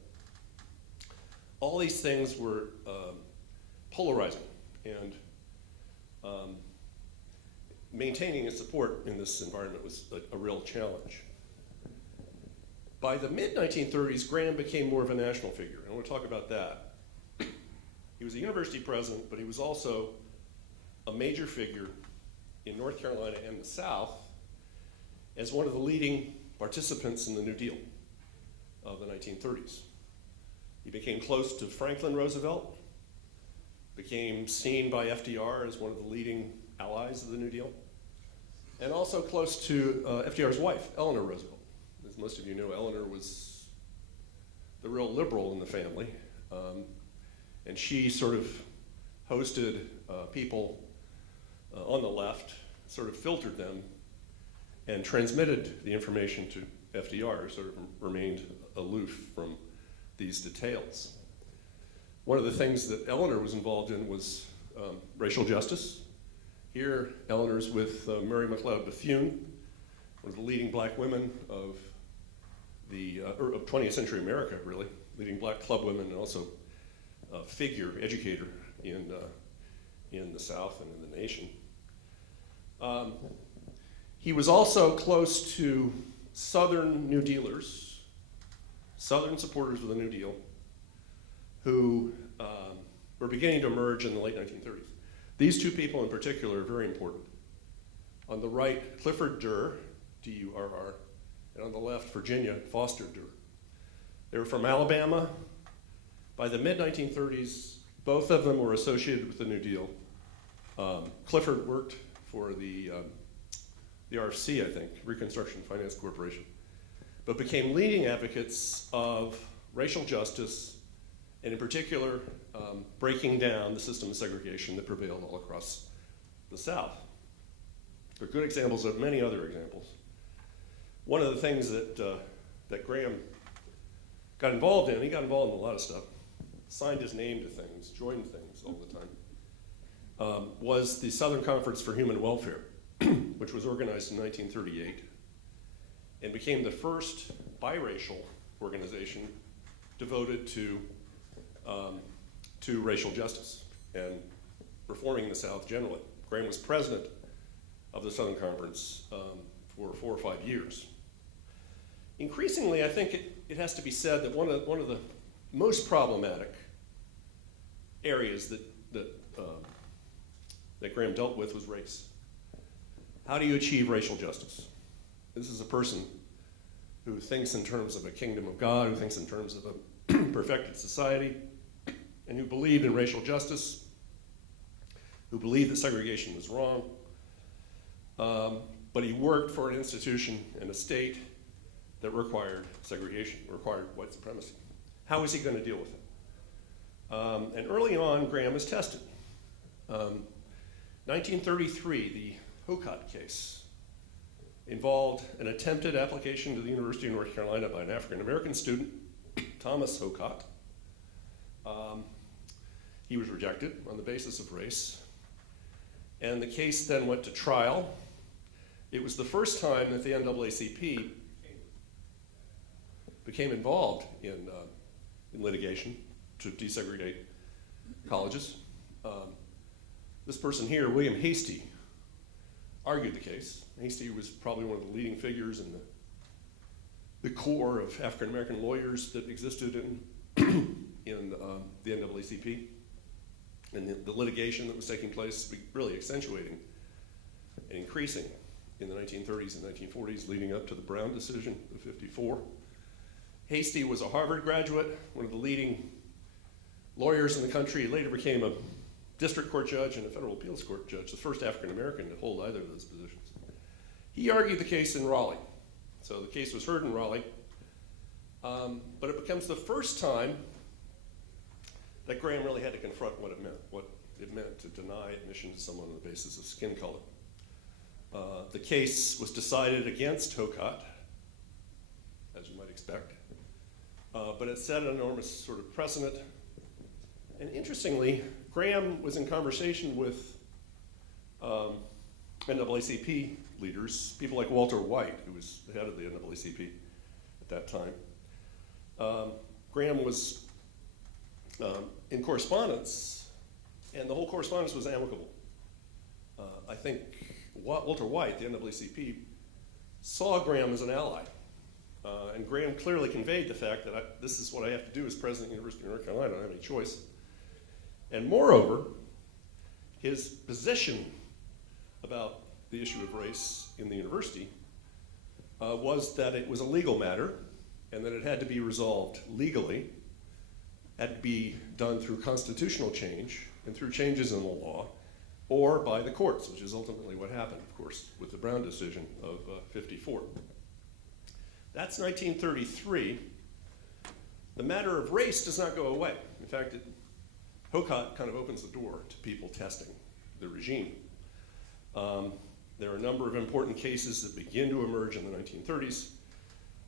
All these things were polarizing, and maintaining his support in this environment was a real challenge. By the mid-1930s, Graham became more of a national figure. I want to talk about that. He was a university president, but he was also a major figure in North Carolina and the South as one of the leading participants in the New Deal of the 1930s. He became close to Franklin Roosevelt, became seen by FDR as one of the leading allies of the New Deal, and also close to FDR's wife, Eleanor Roosevelt. As most of you know, Eleanor was the real liberal in the family, and she sort of hosted people on the left, sort of filtered them, and transmitted the information to FDR, sort of remained aloof from these details. One of the things that Eleanor was involved in was racial justice. Here, Eleanor's with Mary McLeod Bethune, one of the leading black women of the of 20th century America, really, leading black club women, and also a figure, educator in the South and in the nation. He was also close to Southern New Dealers, Southern supporters of the New Deal, who were beginning to emerge in the late 1930s. These two people in particular are very important. On the right, Clifford Durr, D-U-R-R, and on the left, Virginia Foster Durr. They were from Alabama. By the mid-1930s, both of them were associated with the New Deal. Clifford worked for the RFC, I think, Reconstruction Finance Corporation, but became leading advocates of racial justice, and in particular, breaking down the system of segregation that prevailed all across the South. There are good examples of many other examples. One of the things that Graham got involved in, he got involved in a lot of stuff, signed his name to things, joined things all the time, was the Southern Conference for Human Welfare, which was organized in 1938 and became the first biracial organization devoted to racial justice and reforming the South generally. Graham was president of the Southern Conference for 4 or 5 years. Increasingly, I think it has to be said that one of the most problematic areas that Graham dealt with was race. How do you achieve racial justice? This is a person who thinks in terms of a kingdom of God, who thinks in terms of a perfected society, and who believed in racial justice, who believed that segregation was wrong, but he worked for an institution and a state that required segregation, required white supremacy. How is he going to deal with it? And early on, Graham was tested. 1933, the Hokad Case involved an attempted application to the University of North Carolina by an African-American student, Thomas Hokad. He was rejected on the basis of race, and the case then went to trial. It was the first time that the NAACP became involved in litigation to desegregate colleges. This person here, William Hastie, argued the case. Hastie was probably one of the leading figures in the core of African-American lawyers that existed in the NAACP, and the litigation that was taking place, really accentuating and increasing in the 1930s and 1940s, leading up to the Brown decision of '54. Hastie was a Harvard graduate, one of the leading lawyers in the country. He later became a district court judge and a federal appeals court judge, the first African-American to hold either of those positions. He argued the case in Raleigh. So the case was heard in Raleigh, but it becomes the first time that Graham really had to confront what it meant to deny admission to someone on the basis of skin color. The case was decided against Hokad, expect. But it set an enormous sort of precedent. And interestingly, Graham was in conversation with NAACP leaders, people like Walter White, who was the head of the NAACP at that time. Graham was in correspondence, and the whole correspondence was amicable. I think Walter White, the NAACP, saw Graham as an ally. And Graham clearly conveyed the fact that this is what I have to do as president of the University of North Carolina. I don't have any choice. And moreover, his position about the issue of race in the university was that it was a legal matter and that it had to be resolved legally, had to be done through constitutional change and through changes in the law, or by the courts, which is ultimately what happened, of course, with the Brown decision of '54. That's 1933. The matter of race does not go away. In fact, Hokad kind of opens the door to people testing the regime. There are a number of important cases that begin to emerge in the 1930s.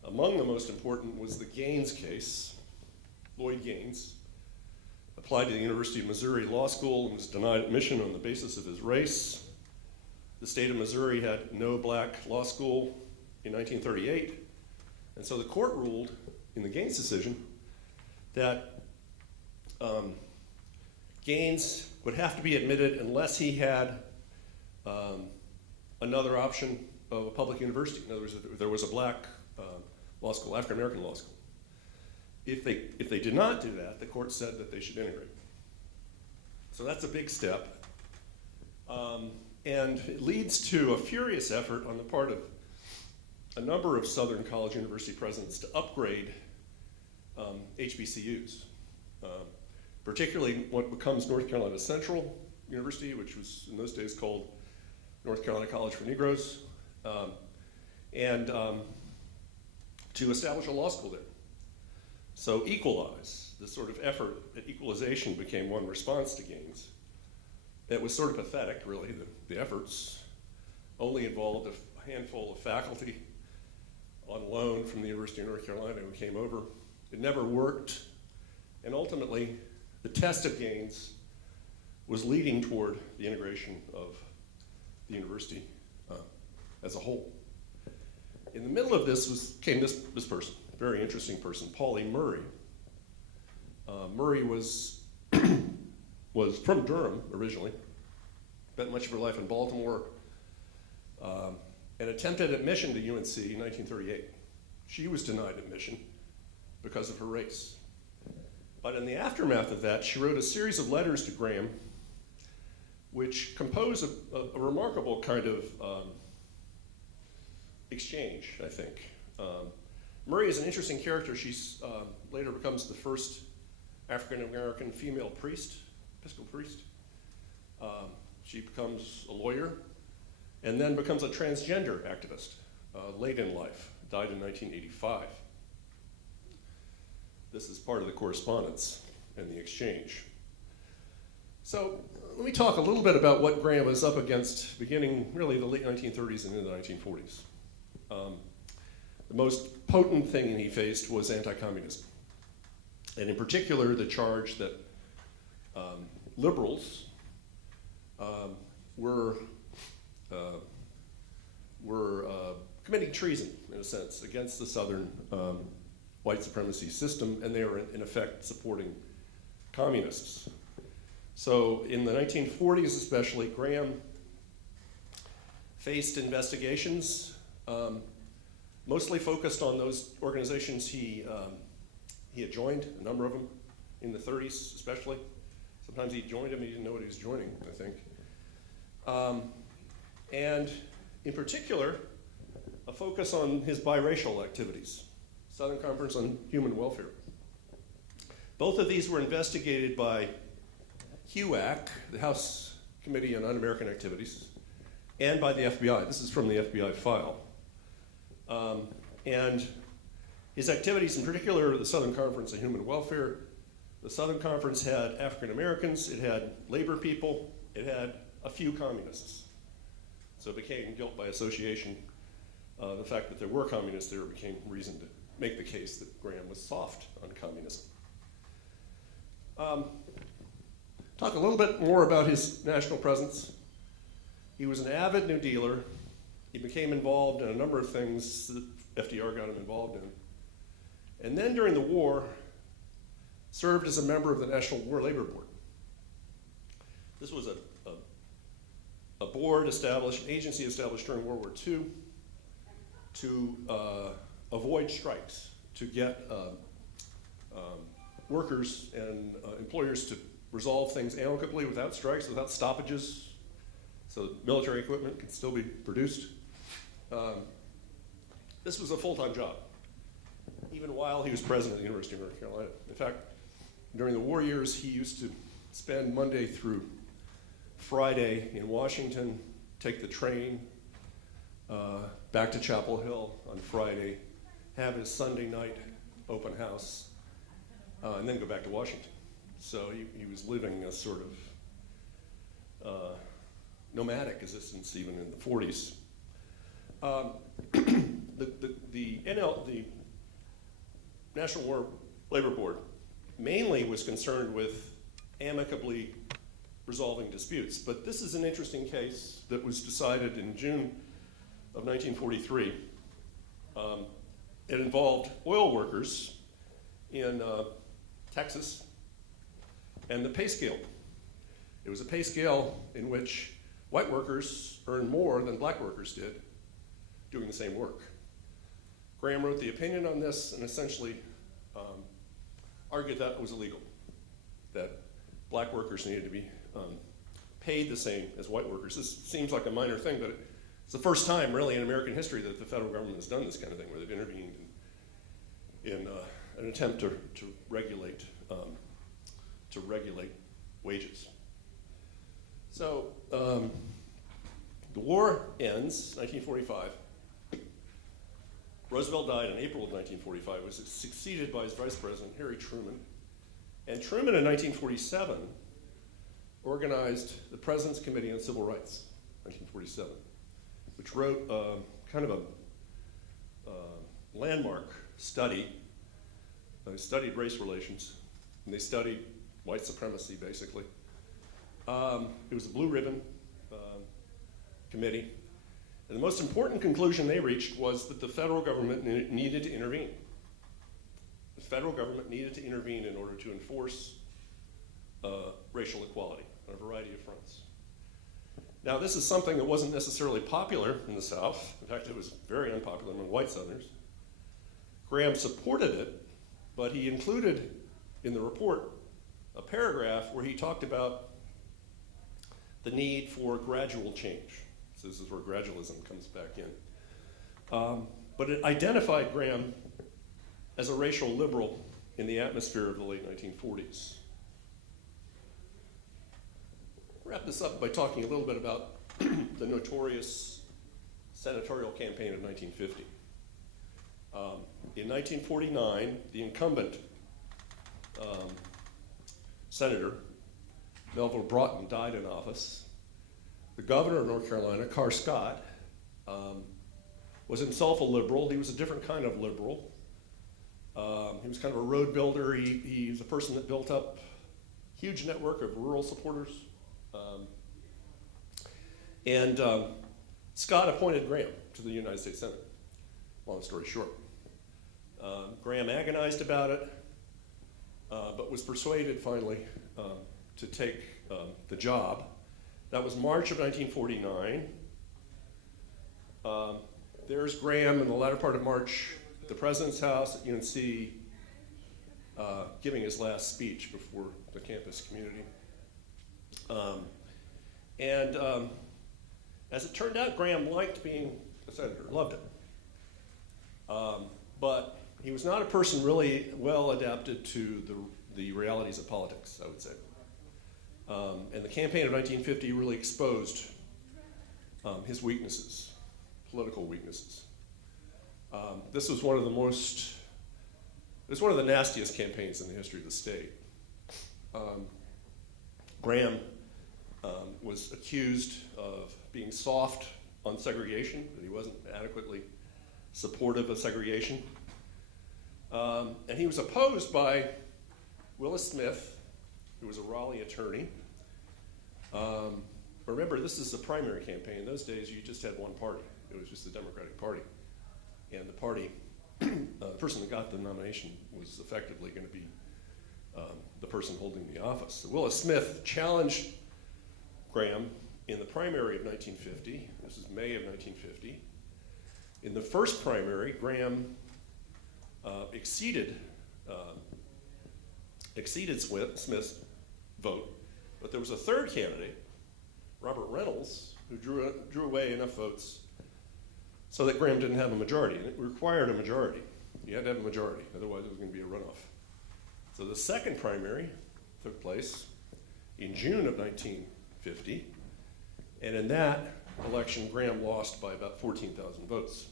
Among the most important was the Gaines case. Lloyd Gaines applied to the University of Missouri Law School and was denied admission on the basis of his race. The state of Missouri had no black law school in 1938. And so the court ruled in the Gaines decision that Gaines would have to be admitted unless he had another option of a public university. In other words, if there was a black law school, African-American law school. If they did not do that, the court said that they should integrate. So that's a big step. And it leads to a furious effort on the part of a number of Southern college university presidents to upgrade HBCUs, particularly what becomes North Carolina Central University, which was in those days called North Carolina College for Negroes, and to establish a law school there. So equalize, this sort of effort at equalization became one response to Gaines. It was sort of pathetic, really. The efforts only involved a handful of faculty on loan from the University of North Carolina who came over. It never worked, and ultimately, the test of Gaines was leading toward the integration of the university as a whole. In the middle of this came this person, a very interesting person, Paul E. Murray. Murray was from Durham originally, spent much of her life in Baltimore, and attempted admission to UNC in 1938. She was denied admission because of her race. But in the aftermath of that, she wrote a series of letters to Graham, which compose a remarkable kind of exchange, I think. Murray is an interesting character. She later becomes the first African-American female priest, Episcopal priest. She becomes a lawyer and then becomes a transgender activist late in life, died in 1985. This is part of the correspondence and the exchange. So let me talk a little bit about what Graham was up against beginning really the late 1930s and into the 1940s. The most potent thing he faced was anti-communism. And in particular, the charge that liberals were committing treason, in a sense, against the Southern white supremacy system, and they were, in effect, supporting communists. So in the 1940s especially, Graham faced investigations, mostly focused on those organizations he had joined, a number of them, in the 30s especially. Sometimes he joined them, he didn't know what he was joining, I think. And in particular, a focus on his biracial activities, Southern Conference on Human Welfare. Both of these were investigated by HUAC, the House Committee on Un-American Activities, and by the FBI. This is from the FBI file. And his activities, in particular, the Southern Conference on Human Welfare. The Southern Conference had African Americans, it had labor people, it had a few communists. So it became guilt by association. The fact that there were communists there became reason make the case that Graham was soft on communism. Talk a little bit more about his national presence. He was an avid New Dealer. He became involved in a number of things that FDR got him involved in. And then during the war, served as a member of the National War Labor Board. This was a board established, an agency established during World War II to avoid strikes, to get workers and employers to resolve things amicably without strikes, without stoppages, so that military equipment could still be produced. This was a full-time job, even while he was president of the University of North Carolina. In fact, during the war years, he used to spend Monday through Friday in Washington, take the train back to Chapel Hill on Friday, have his Sunday night open house, and then go back to Washington. So he was living a sort of nomadic existence even in the 40s. The National War Labor Board mainly was concerned with amicably resolving disputes, but this is an interesting case that was decided in June of 1943. It involved oil workers in Texas and the pay scale. It was a pay scale in which white workers earned more than black workers did doing the same work. Graham wrote the opinion on this and essentially argued that it was illegal, that black workers needed to be paid the same as white workers. This seems like a minor thing, but it's the first time really in American history that the federal government has done this kind of thing, where they've intervened in an attempt to regulate wages. So the war ends, 1945. Roosevelt died in April of 1945, was succeeded by his vice president, Harry Truman. And Truman in 1947 organized the President's Committee on Civil Rights, 1947, which wrote kind of a landmark study. They studied race relations, and they studied white supremacy, basically. It was a blue ribbon committee. And the most important conclusion they reached was that the federal government needed to intervene. The federal government needed to intervene in order to enforce racial equality on a variety of fronts. Now, this is something that wasn't necessarily popular in the South. In fact, it was very unpopular among white Southerners. Graham supported it, but he included in the report a paragraph where he talked about the need for gradual change. So this is where gradualism comes back in. But it identified Graham as a racial liberal in the atmosphere of the late 1940s. I'll wrap this up by talking a little bit about the notorious senatorial campaign of 1950. In 1949, the incumbent senator, Melville Broughton, died in office. The governor of North Carolina, Carr Scott, was himself a liberal. He was a different kind of liberal. He was kind of a road builder. He was a person that built up a huge network of rural supporters. Scott appointed Graham to the United States Senate, long story short. Graham agonized about it, but was persuaded finally to take the job. That was March of 1949. There's Graham in the latter part of March at the President's house at UNC giving his last speech before the campus community. As it turned out, Graham liked being a senator, loved it. But he was not a person really well adapted to the realities of politics, I would say. And the campaign of 1950 really exposed his weaknesses, political weaknesses. This was one of the nastiest campaigns in the history of the state. Graham was accused of being soft on segregation, that he wasn't adequately supportive of segregation. And he was opposed by Willis Smith, who was a Raleigh attorney. Remember, this is a primary campaign. In those days, you just had one party. It was just the Democratic Party. And the party, the person that got the nomination was effectively going to be the person holding the office. So Willis Smith challenged Graham in the primary of 1950. This is May of 1950. In the first primary, Graham exceeded Smith's vote, but there was a third candidate, Robert Reynolds, who drew away enough votes so that Graham didn't have a majority, and it required a majority. You had to have a majority, otherwise it was going to be a runoff. So the second primary took place in June of 1950, and in that election, Graham lost by about 14,000 votes.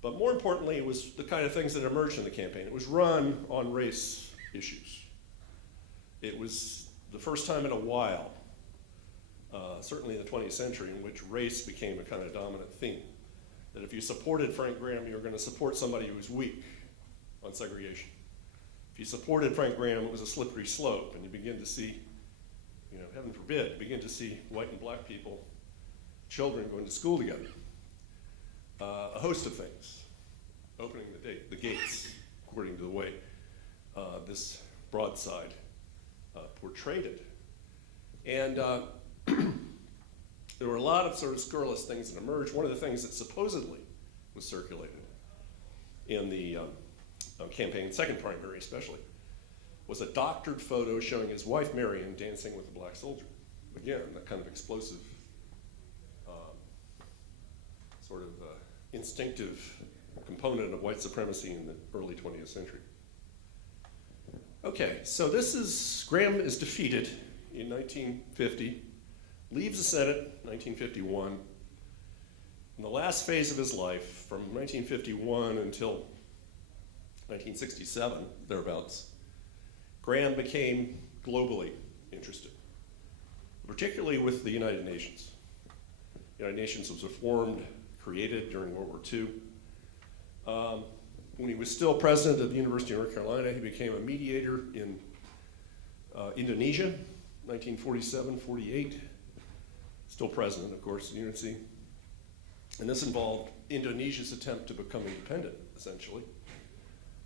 But more importantly, it was the kind of things that emerged in the campaign. It was run on race issues. It was the first time in a while, certainly in the 20th century, in which race became a kind of dominant theme. That if you supported Frank Graham, you were going to support somebody who was weak on segregation. If you supported Frank Graham, it was a slippery slope, and you begin to see, heaven forbid, you begin to see white and black people, children going to school together. A host of things, opening the gates, according to the way this broadside portrayed it. And there were a lot of sort of scurrilous things that emerged. One of the things that supposedly was circulated in the campaign, second primary especially, was a doctored photo showing his wife Marion dancing with a black soldier. Again, that kind of explosive, sort of instinctive component of white supremacy in the early 20th century. Okay, so Graham is defeated in 1950, leaves the Senate in 1951. In the last phase of his life, from 1951 until 1967, thereabouts, Graham became globally interested, particularly with the United Nations. The United Nations was created during World War II. When he was still president of the University of North Carolina, he became a mediator in Indonesia, 1947-48. Still president, of course, of the UNC. And this involved Indonesia's attempt to become independent, essentially.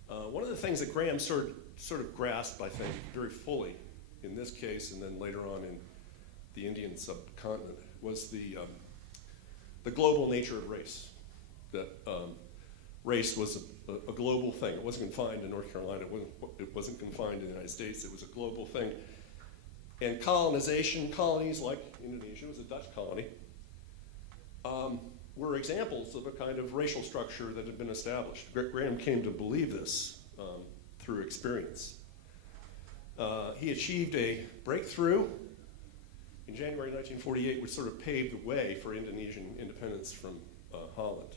One of the things that Graham sort of grasped, I think, very fully in this case, and then later on in the Indian subcontinent, was the global nature of race. That race was a global thing. It wasn't confined to North Carolina. It wasn't confined to the United States. It was a global thing. And colonization, colonies like Indonesia, was a Dutch colony, were examples of a kind of racial structure that had been established. Graham came to believe this through experience. He achieved a breakthrough in January 1948, which sort of paved the way for Indonesian independence from Holland.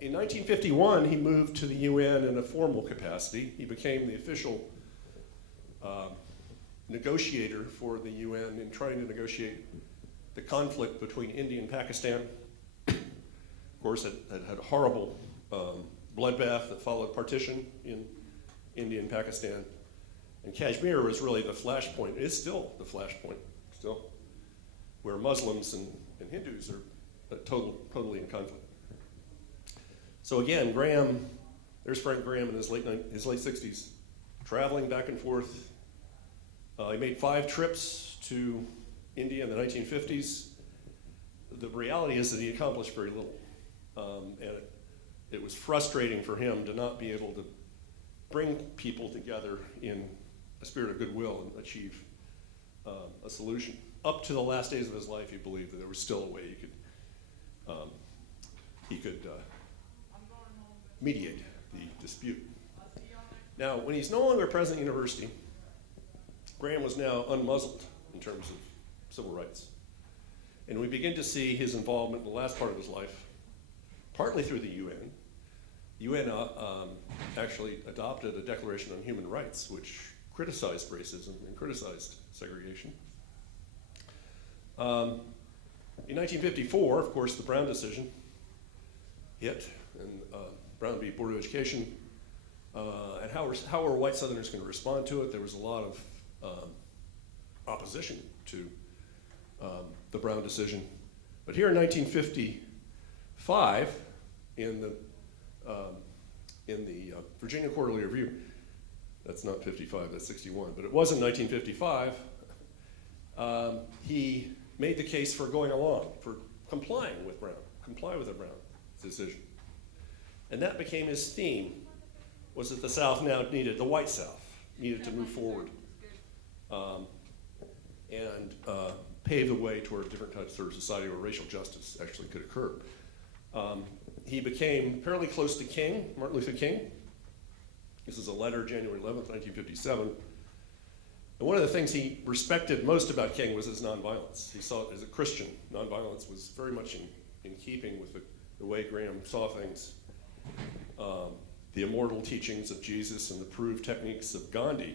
In 1951, he moved to the UN in a formal capacity. He became the official negotiator for the UN in trying to negotiate the conflict between India and Pakistan. Of course, it had a horrible bloodbath that followed partition in India and Pakistan. And Kashmir was really the flashpoint. It's still the flashpoint, where Muslims and Hindus are totally in conflict. So again, there's Frank Graham in his late 60s, traveling back and forth. He made 5 trips to India in the 1950s. The reality is that he accomplished very little. And it was frustrating for him to not be able to bring people together in a spirit of goodwill and achieve a solution. Up to the last days of his life, he believed that there was still a way he could mediate the dispute. Now, when he's no longer president of the university, Graham was now unmuzzled in terms of civil rights. And we begin to see his involvement in the last part of his life, partly through the UN. The UN actually adopted a Declaration on Human Rights, which criticized racism and criticized segregation. In 1954, of course, the Brown decision hit, and Brown v. Board of Education, and how were white Southerners going to respond to it. There was a lot of opposition to the Brown decision. But here in 1955, in the Virginia Quarterly Review, that's not 55, that's 61, but it was in 1955, he made the case for going along, for complying with Brown, comply with the Brown decision. And that became his theme, was that the South now needed, the white South, needed to move forward and pave the way toward a different type of society where racial justice actually could occur. He became fairly close to King, Martin Luther King. This is a letter, January 11th, 1957. And one of the things he respected most about King was his nonviolence. He saw it as a Christian. Nonviolence was very much in keeping with the way Graham saw things. The immortal teachings of Jesus and the proved techniques of Gandhi,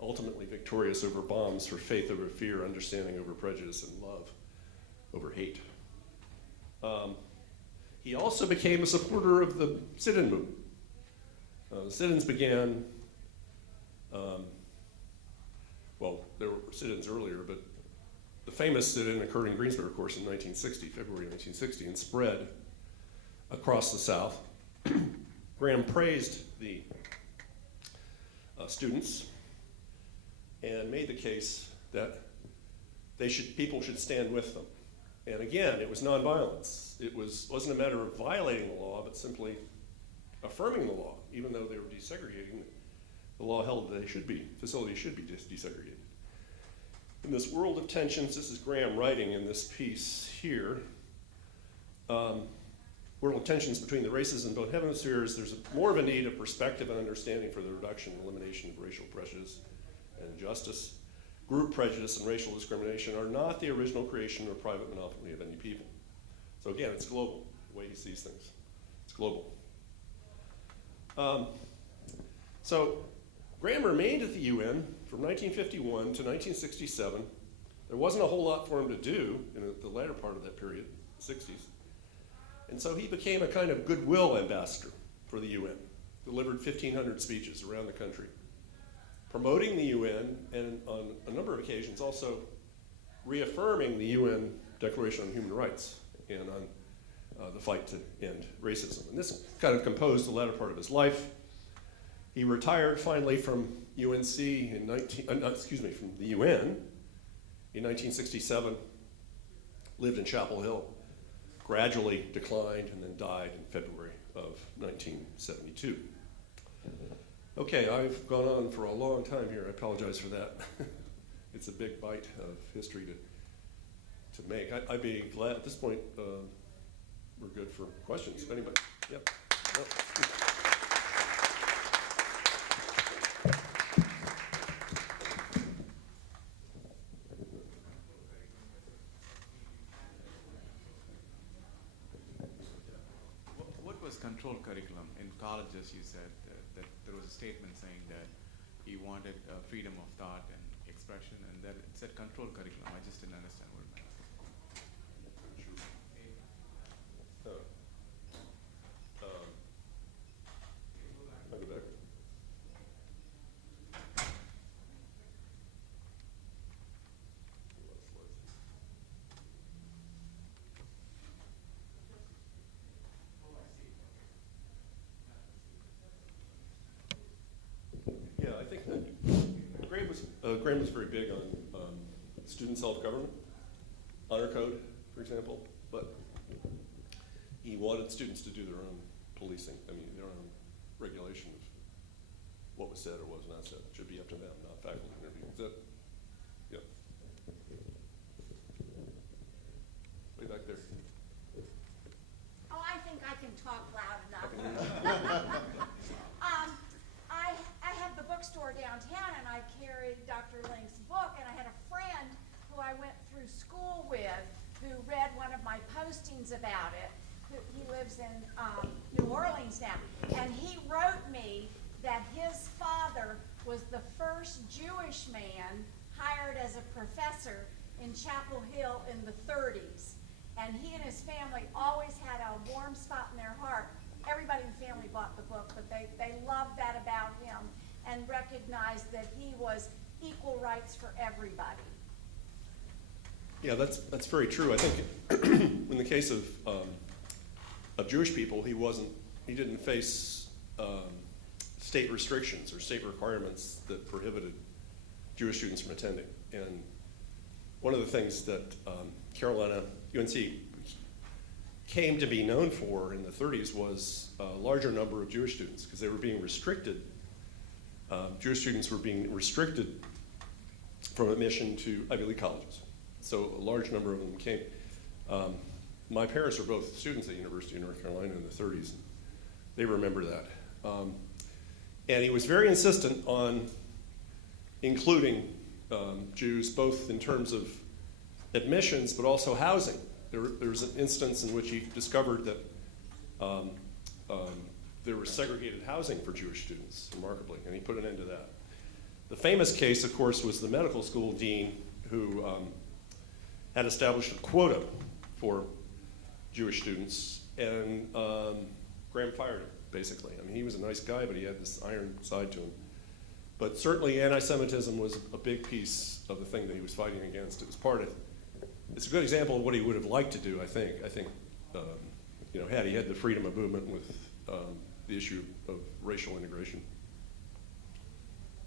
ultimately victorious over bombs for faith over fear, understanding over prejudice, and love over hate. He also became a supporter of the sit-in movement. The sit-ins began, well, there were sit-ins earlier, but the famous sit-in occurred in Greensboro, of course, in 1960, February 1960, and spread across the South. Graham praised the students and made the case that people should stand with them. And again, it was nonviolence. It wasn't a matter of violating the law, but simply affirming the law, even though they were desegregating. The law held that facilities should be desegregated. In this world of tensions, this is Graham writing in this piece here, world of tensions between the races in both hemispheres, there's more of a need of perspective and understanding for the reduction and elimination of racial prejudice and injustice. Group prejudice and racial discrimination are not the original creation or private monopoly of any people. So again, it's global, the way he sees things. It's global. So Graham remained at the UN from 1951 to 1967. There wasn't a whole lot for him to do in the latter part of that period, the 60s. And so he became a kind of goodwill ambassador for the UN, delivered 1,500 speeches around the country, promoting the UN, and on a number of occasions also reaffirming the UN Declaration on Human Rights and on the fight to end racism. And this kind of composed the latter part of his life. He retired finally from from the UN in 1967, lived in Chapel Hill, gradually declined, and then died in February of 1972. Okay, I've gone on for a long time here. I apologize for that. It's a big bite of history to make. I'd be glad, at this point, we're good for questions. If anybody, yep. What was controlled curriculum? In colleges, you said that there was a statement saying that you wanted freedom of thought and expression, and that it said controlled curriculum. I just didn't understand what it meant. I'll go back. Yeah, I think that Graham was very big on student self-government, honor code, for example, but he wanted students to do their own policing, their own regulation of what was said or was not said. It should be up to them, not faculty interview. Is that, yeah. Way back there. Oh, I think I can talk loud enough. I have the bookstore downtown, and I carried Dr. Link's book, and I had a friend who I went through school with who read one of my postings about it. He lives in New Orleans now, and he wrote me that his father was the first Jewish man hired as a professor in Chapel Hill in the 30s. And he and his family always had a warm spot in their heart. everybody in the family bought the book, but they loved that about him and recognized that he was equal rights for everybody. Yeah, that's very true. I think in the case of Jewish people, he didn't face state restrictions or state requirements that prohibited Jewish students from attending. And one of the things that UNC came to be known for in the 30s was a larger number of Jewish students, because they were being restricted. Jewish students were being restricted from admission to Ivy League colleges. So a large number of them came. My parents were both students at the University of North Carolina in the 30s. They remember that. And he was very insistent on including Jews, both in terms of admissions, but also housing. There was an instance in which he discovered that there was segregated housing for Jewish students, remarkably, and he put an end to that. The famous case, of course, was the medical school dean who had established a quota for Jewish students, and Graham fired him, basically. I mean, he was a nice guy, but he had this iron side to him. But certainly anti-Semitism was a big piece of the thing that he was fighting against. It was part of, it's a good example of what he would have liked to do, I think. You know, had he had the freedom of movement with the issue of racial integration.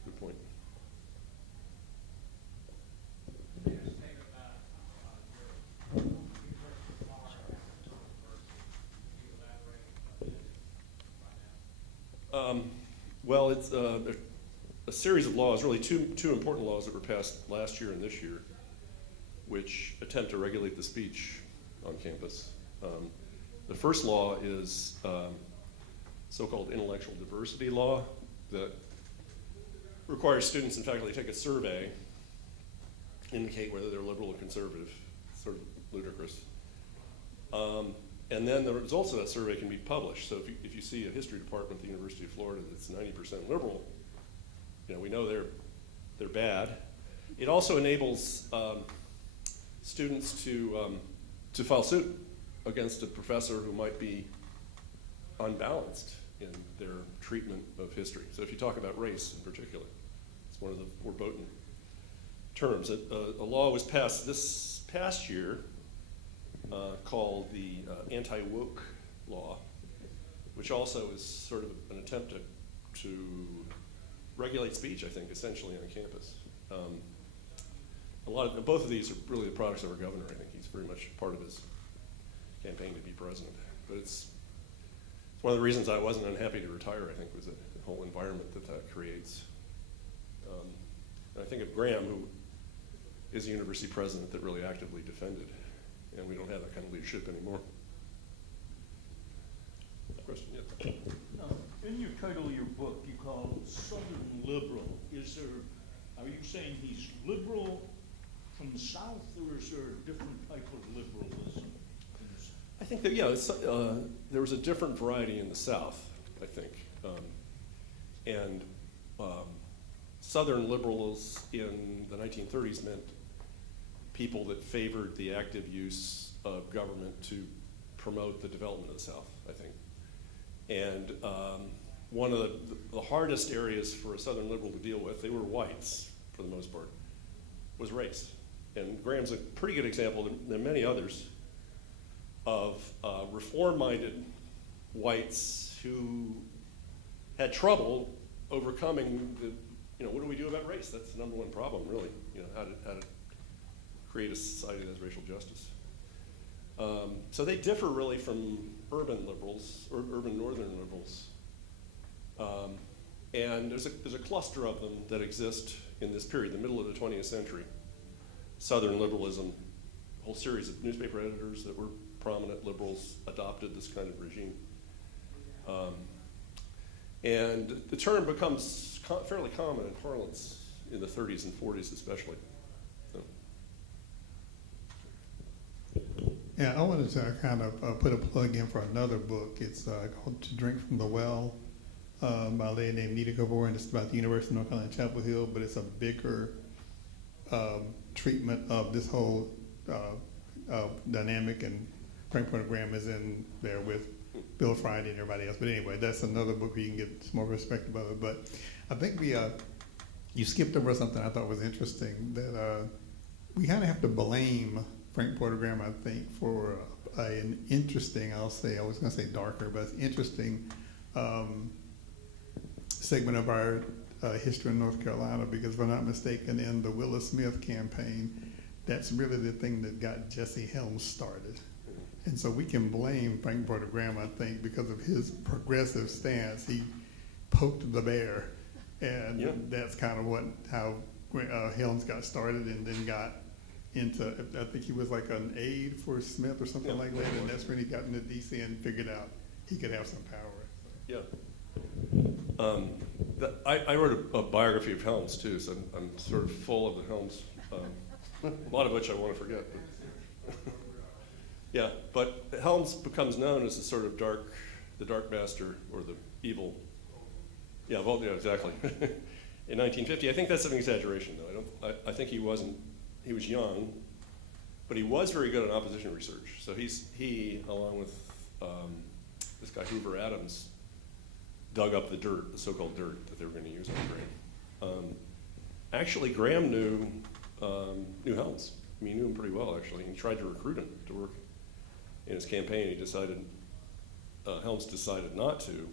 Good point. Well, it's a series of laws, really two important laws that were passed last year and this year, which attempt to regulate the speech on campus. The first law is so-called intellectual diversity law that requires students and faculty to take a survey, indicate whether they're liberal or conservative, sort of ludicrous. And then the results of that survey can be published. So if you see a history department at the University of Florida that's 90% liberal, you know, we know they're bad. It also enables students to file suit against a professor who might be unbalanced in their treatment of history. So if you talk about race in particular, it's one of the verboten terms. A law was passed this past year called the anti-woke law, which also is sort of an attempt to regulate speech, I think, essentially on campus. Both of these are really the products of our governor. I think he's very much part of his campaign to be president. But it's one of the reasons I wasn't unhappy to retire, I think, was the whole environment that creates. I think of Graham, who is the university president that really actively defended, and we don't have that kind of leadership anymore. Question? Yes. In your title of your book, you call Southern liberal. Are you saying he's liberal from the South, or is there a different type of liberalism? I think that, yeah, there was a different variety in the South, I think. And Southern liberals in the 1930s meant people that favored the active use of government to promote the development of the South, I think. And one of the hardest areas for a Southern liberal to deal with, they were whites for the most part, was race. And Graham's a pretty good example, there are many others, of reform-minded whites who had trouble overcoming what do we do about race? That's the number one problem, really. How to create a society that has racial justice. So they differ really from urban liberals or urban northern liberals. And there's a cluster of them that exist in this period, the middle of the 20th century. Southern liberalism, a whole series of newspaper editors that were prominent liberals adopted this kind of regime. And the term becomes fairly common in parlance in the 30s and 40s especially. Yeah, I wanted to kind of put a plug in for another book. It's called To Drink from the Well by a lady named Nita Gabor, and it's about the University of North Carolina, Chapel Hill, but it's a bigger treatment of this whole dynamic, and Frank Graham is in there with Bill Friday and everybody else. But anyway, that's another book where you can get some more perspective of it. But I think you skipped over something I thought was interesting, that we kind of have to blame Frank Porter Graham, I think, for an interesting, I was going to say darker, but interesting segment of our history in North Carolina, because if I'm not mistaken, in the Willis Smith campaign, that's really the thing that got Jesse Helms started. And so we can blame Frank Porter Graham, I think, because of his progressive stance. He poked the bear, and that's kind of how Helms got started, and then got into, I think he was like an aide for Smith or something like that, and that's when he got into DC and figured out he could have some power. Yeah. I wrote a biography of Helms too, so I'm sort of full of the Helms, a lot of which I want to forget. But yeah, but Helms becomes known as the sort of the dark master, or the evil. Yeah, well, yeah, exactly. In 1950, I think that's an exaggeration, though. I think he was young, but he was very good on opposition research. So he, along with this guy Hoover Adams, dug up the dirt, the so-called dirt that they were going to use on Graham. Actually, Graham knew Helms. I mean, he knew him pretty well, actually. He tried to recruit him to work in his campaign. Helms decided not to.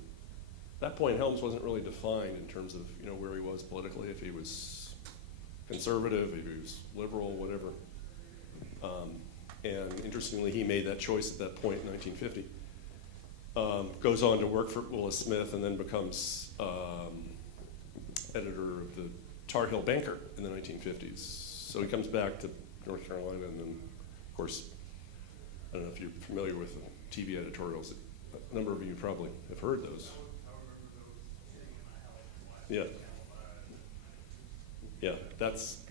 At that point, Helms wasn't really defined in terms of where he was politically, if he was conservative, if he was liberal, whatever. And interestingly, he made that choice at that point in 1950. Goes on to work for Willis Smith, and then becomes editor of the Tar Heel Banker in the 1950s. So he comes back to North Carolina, and then, of course, I don't know if you're familiar with the TV editorials. A number of you probably have heard those. Yeah. Yeah, that's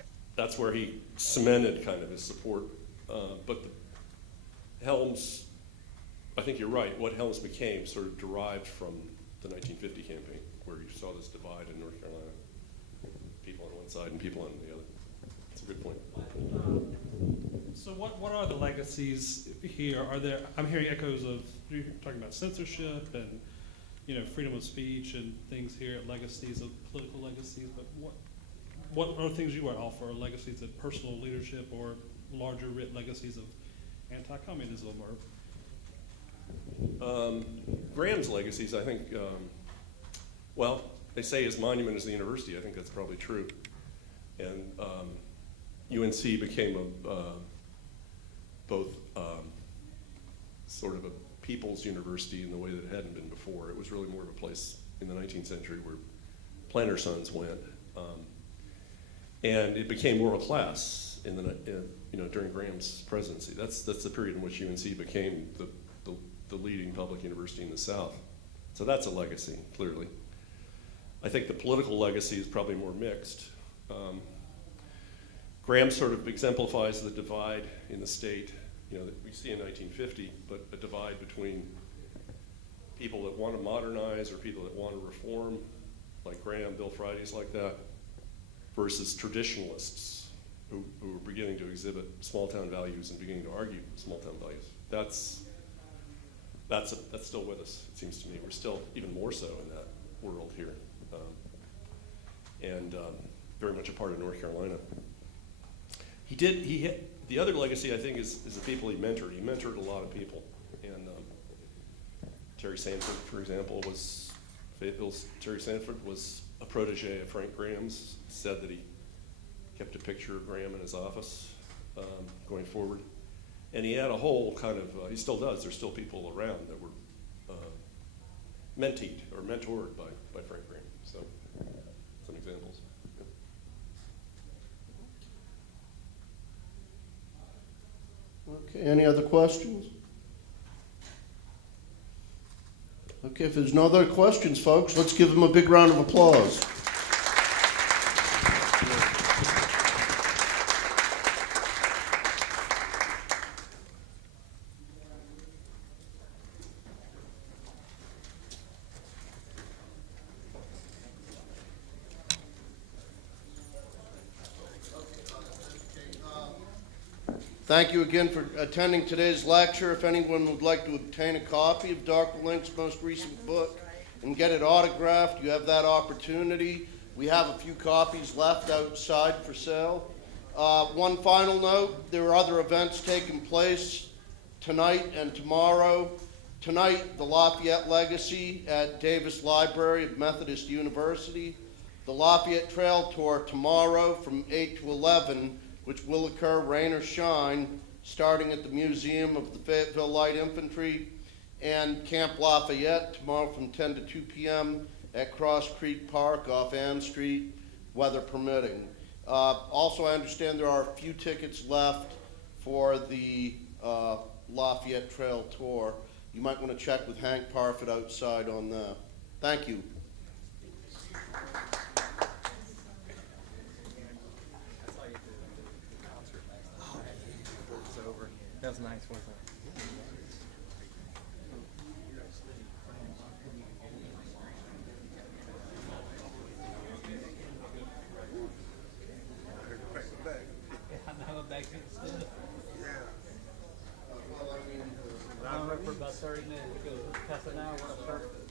where he cemented kind of his support. But Helms, I think you're right, what Helms became sort of derived from the 1950 campaign, where you saw this divide in North Carolina. People on one side and people on the other. That's a good point. So what are the legacies here? I'm hearing echoes of, you're talking about censorship and freedom of speech and things here, legacies of political legacies, but what are things you would offer, legacies of personal leadership or larger writ legacies of anti-communism or? Graham's legacies, I think, well, they say his monument is the university. I think that's probably true. And UNC became both sort of a people's university in the way that it hadn't been before. It was really more of a place in the 19th century where planter sons went. And it became world class during Graham's presidency. That's the period in which UNC became the leading public university in the South. So that's a legacy, clearly. I think the political legacy is probably more mixed. Graham sort of exemplifies the divide in the state, that we see in 1950, but a divide between people that want to modernize or people that want to reform, like Graham, Bill Friday's like that, versus traditionalists who are beginning to exhibit small-town values and beginning to argue small-town values. That's still with us, it seems to me. We're still even more so in that world here, and very much a part of North Carolina. The other legacy, I think, is the people he mentored. He mentored a lot of people, and Terry Sanford, for example, Fayetteville's Terry Sanford was a protege of Frank Graham's. Said that he kept a picture of Graham in his office going forward. And he had a whole kind of, he still does, there's still people around that were mentored by Frank Graham. So, some examples. Okay, any other questions? Okay, if there's no other questions, folks, let's give them a big round of applause. Thank you again for attending today's lecture. If anyone would like to obtain a copy of Dr. Link's most recent book and get it autographed, you have that opportunity. We have a few copies left outside for sale. One final note, there are other events taking place tonight and tomorrow. Tonight, the Lafayette Legacy at Davis Library of Methodist University. The Lafayette Trail Tour tomorrow from 8 to 11, which will occur rain or shine, starting at the Museum of the Fayetteville Light Infantry, and Camp Lafayette tomorrow from 10 to 2 p.m. at Cross Creek Park off Ann Street, weather permitting. Also, I understand there are a few tickets left for the Lafayette Trail Tour. You might want to check with Hank Parfit outside on that. Thank you. That was nice, wasn't it? I don't know, for about 30 minutes, because past an hour, what a perfect.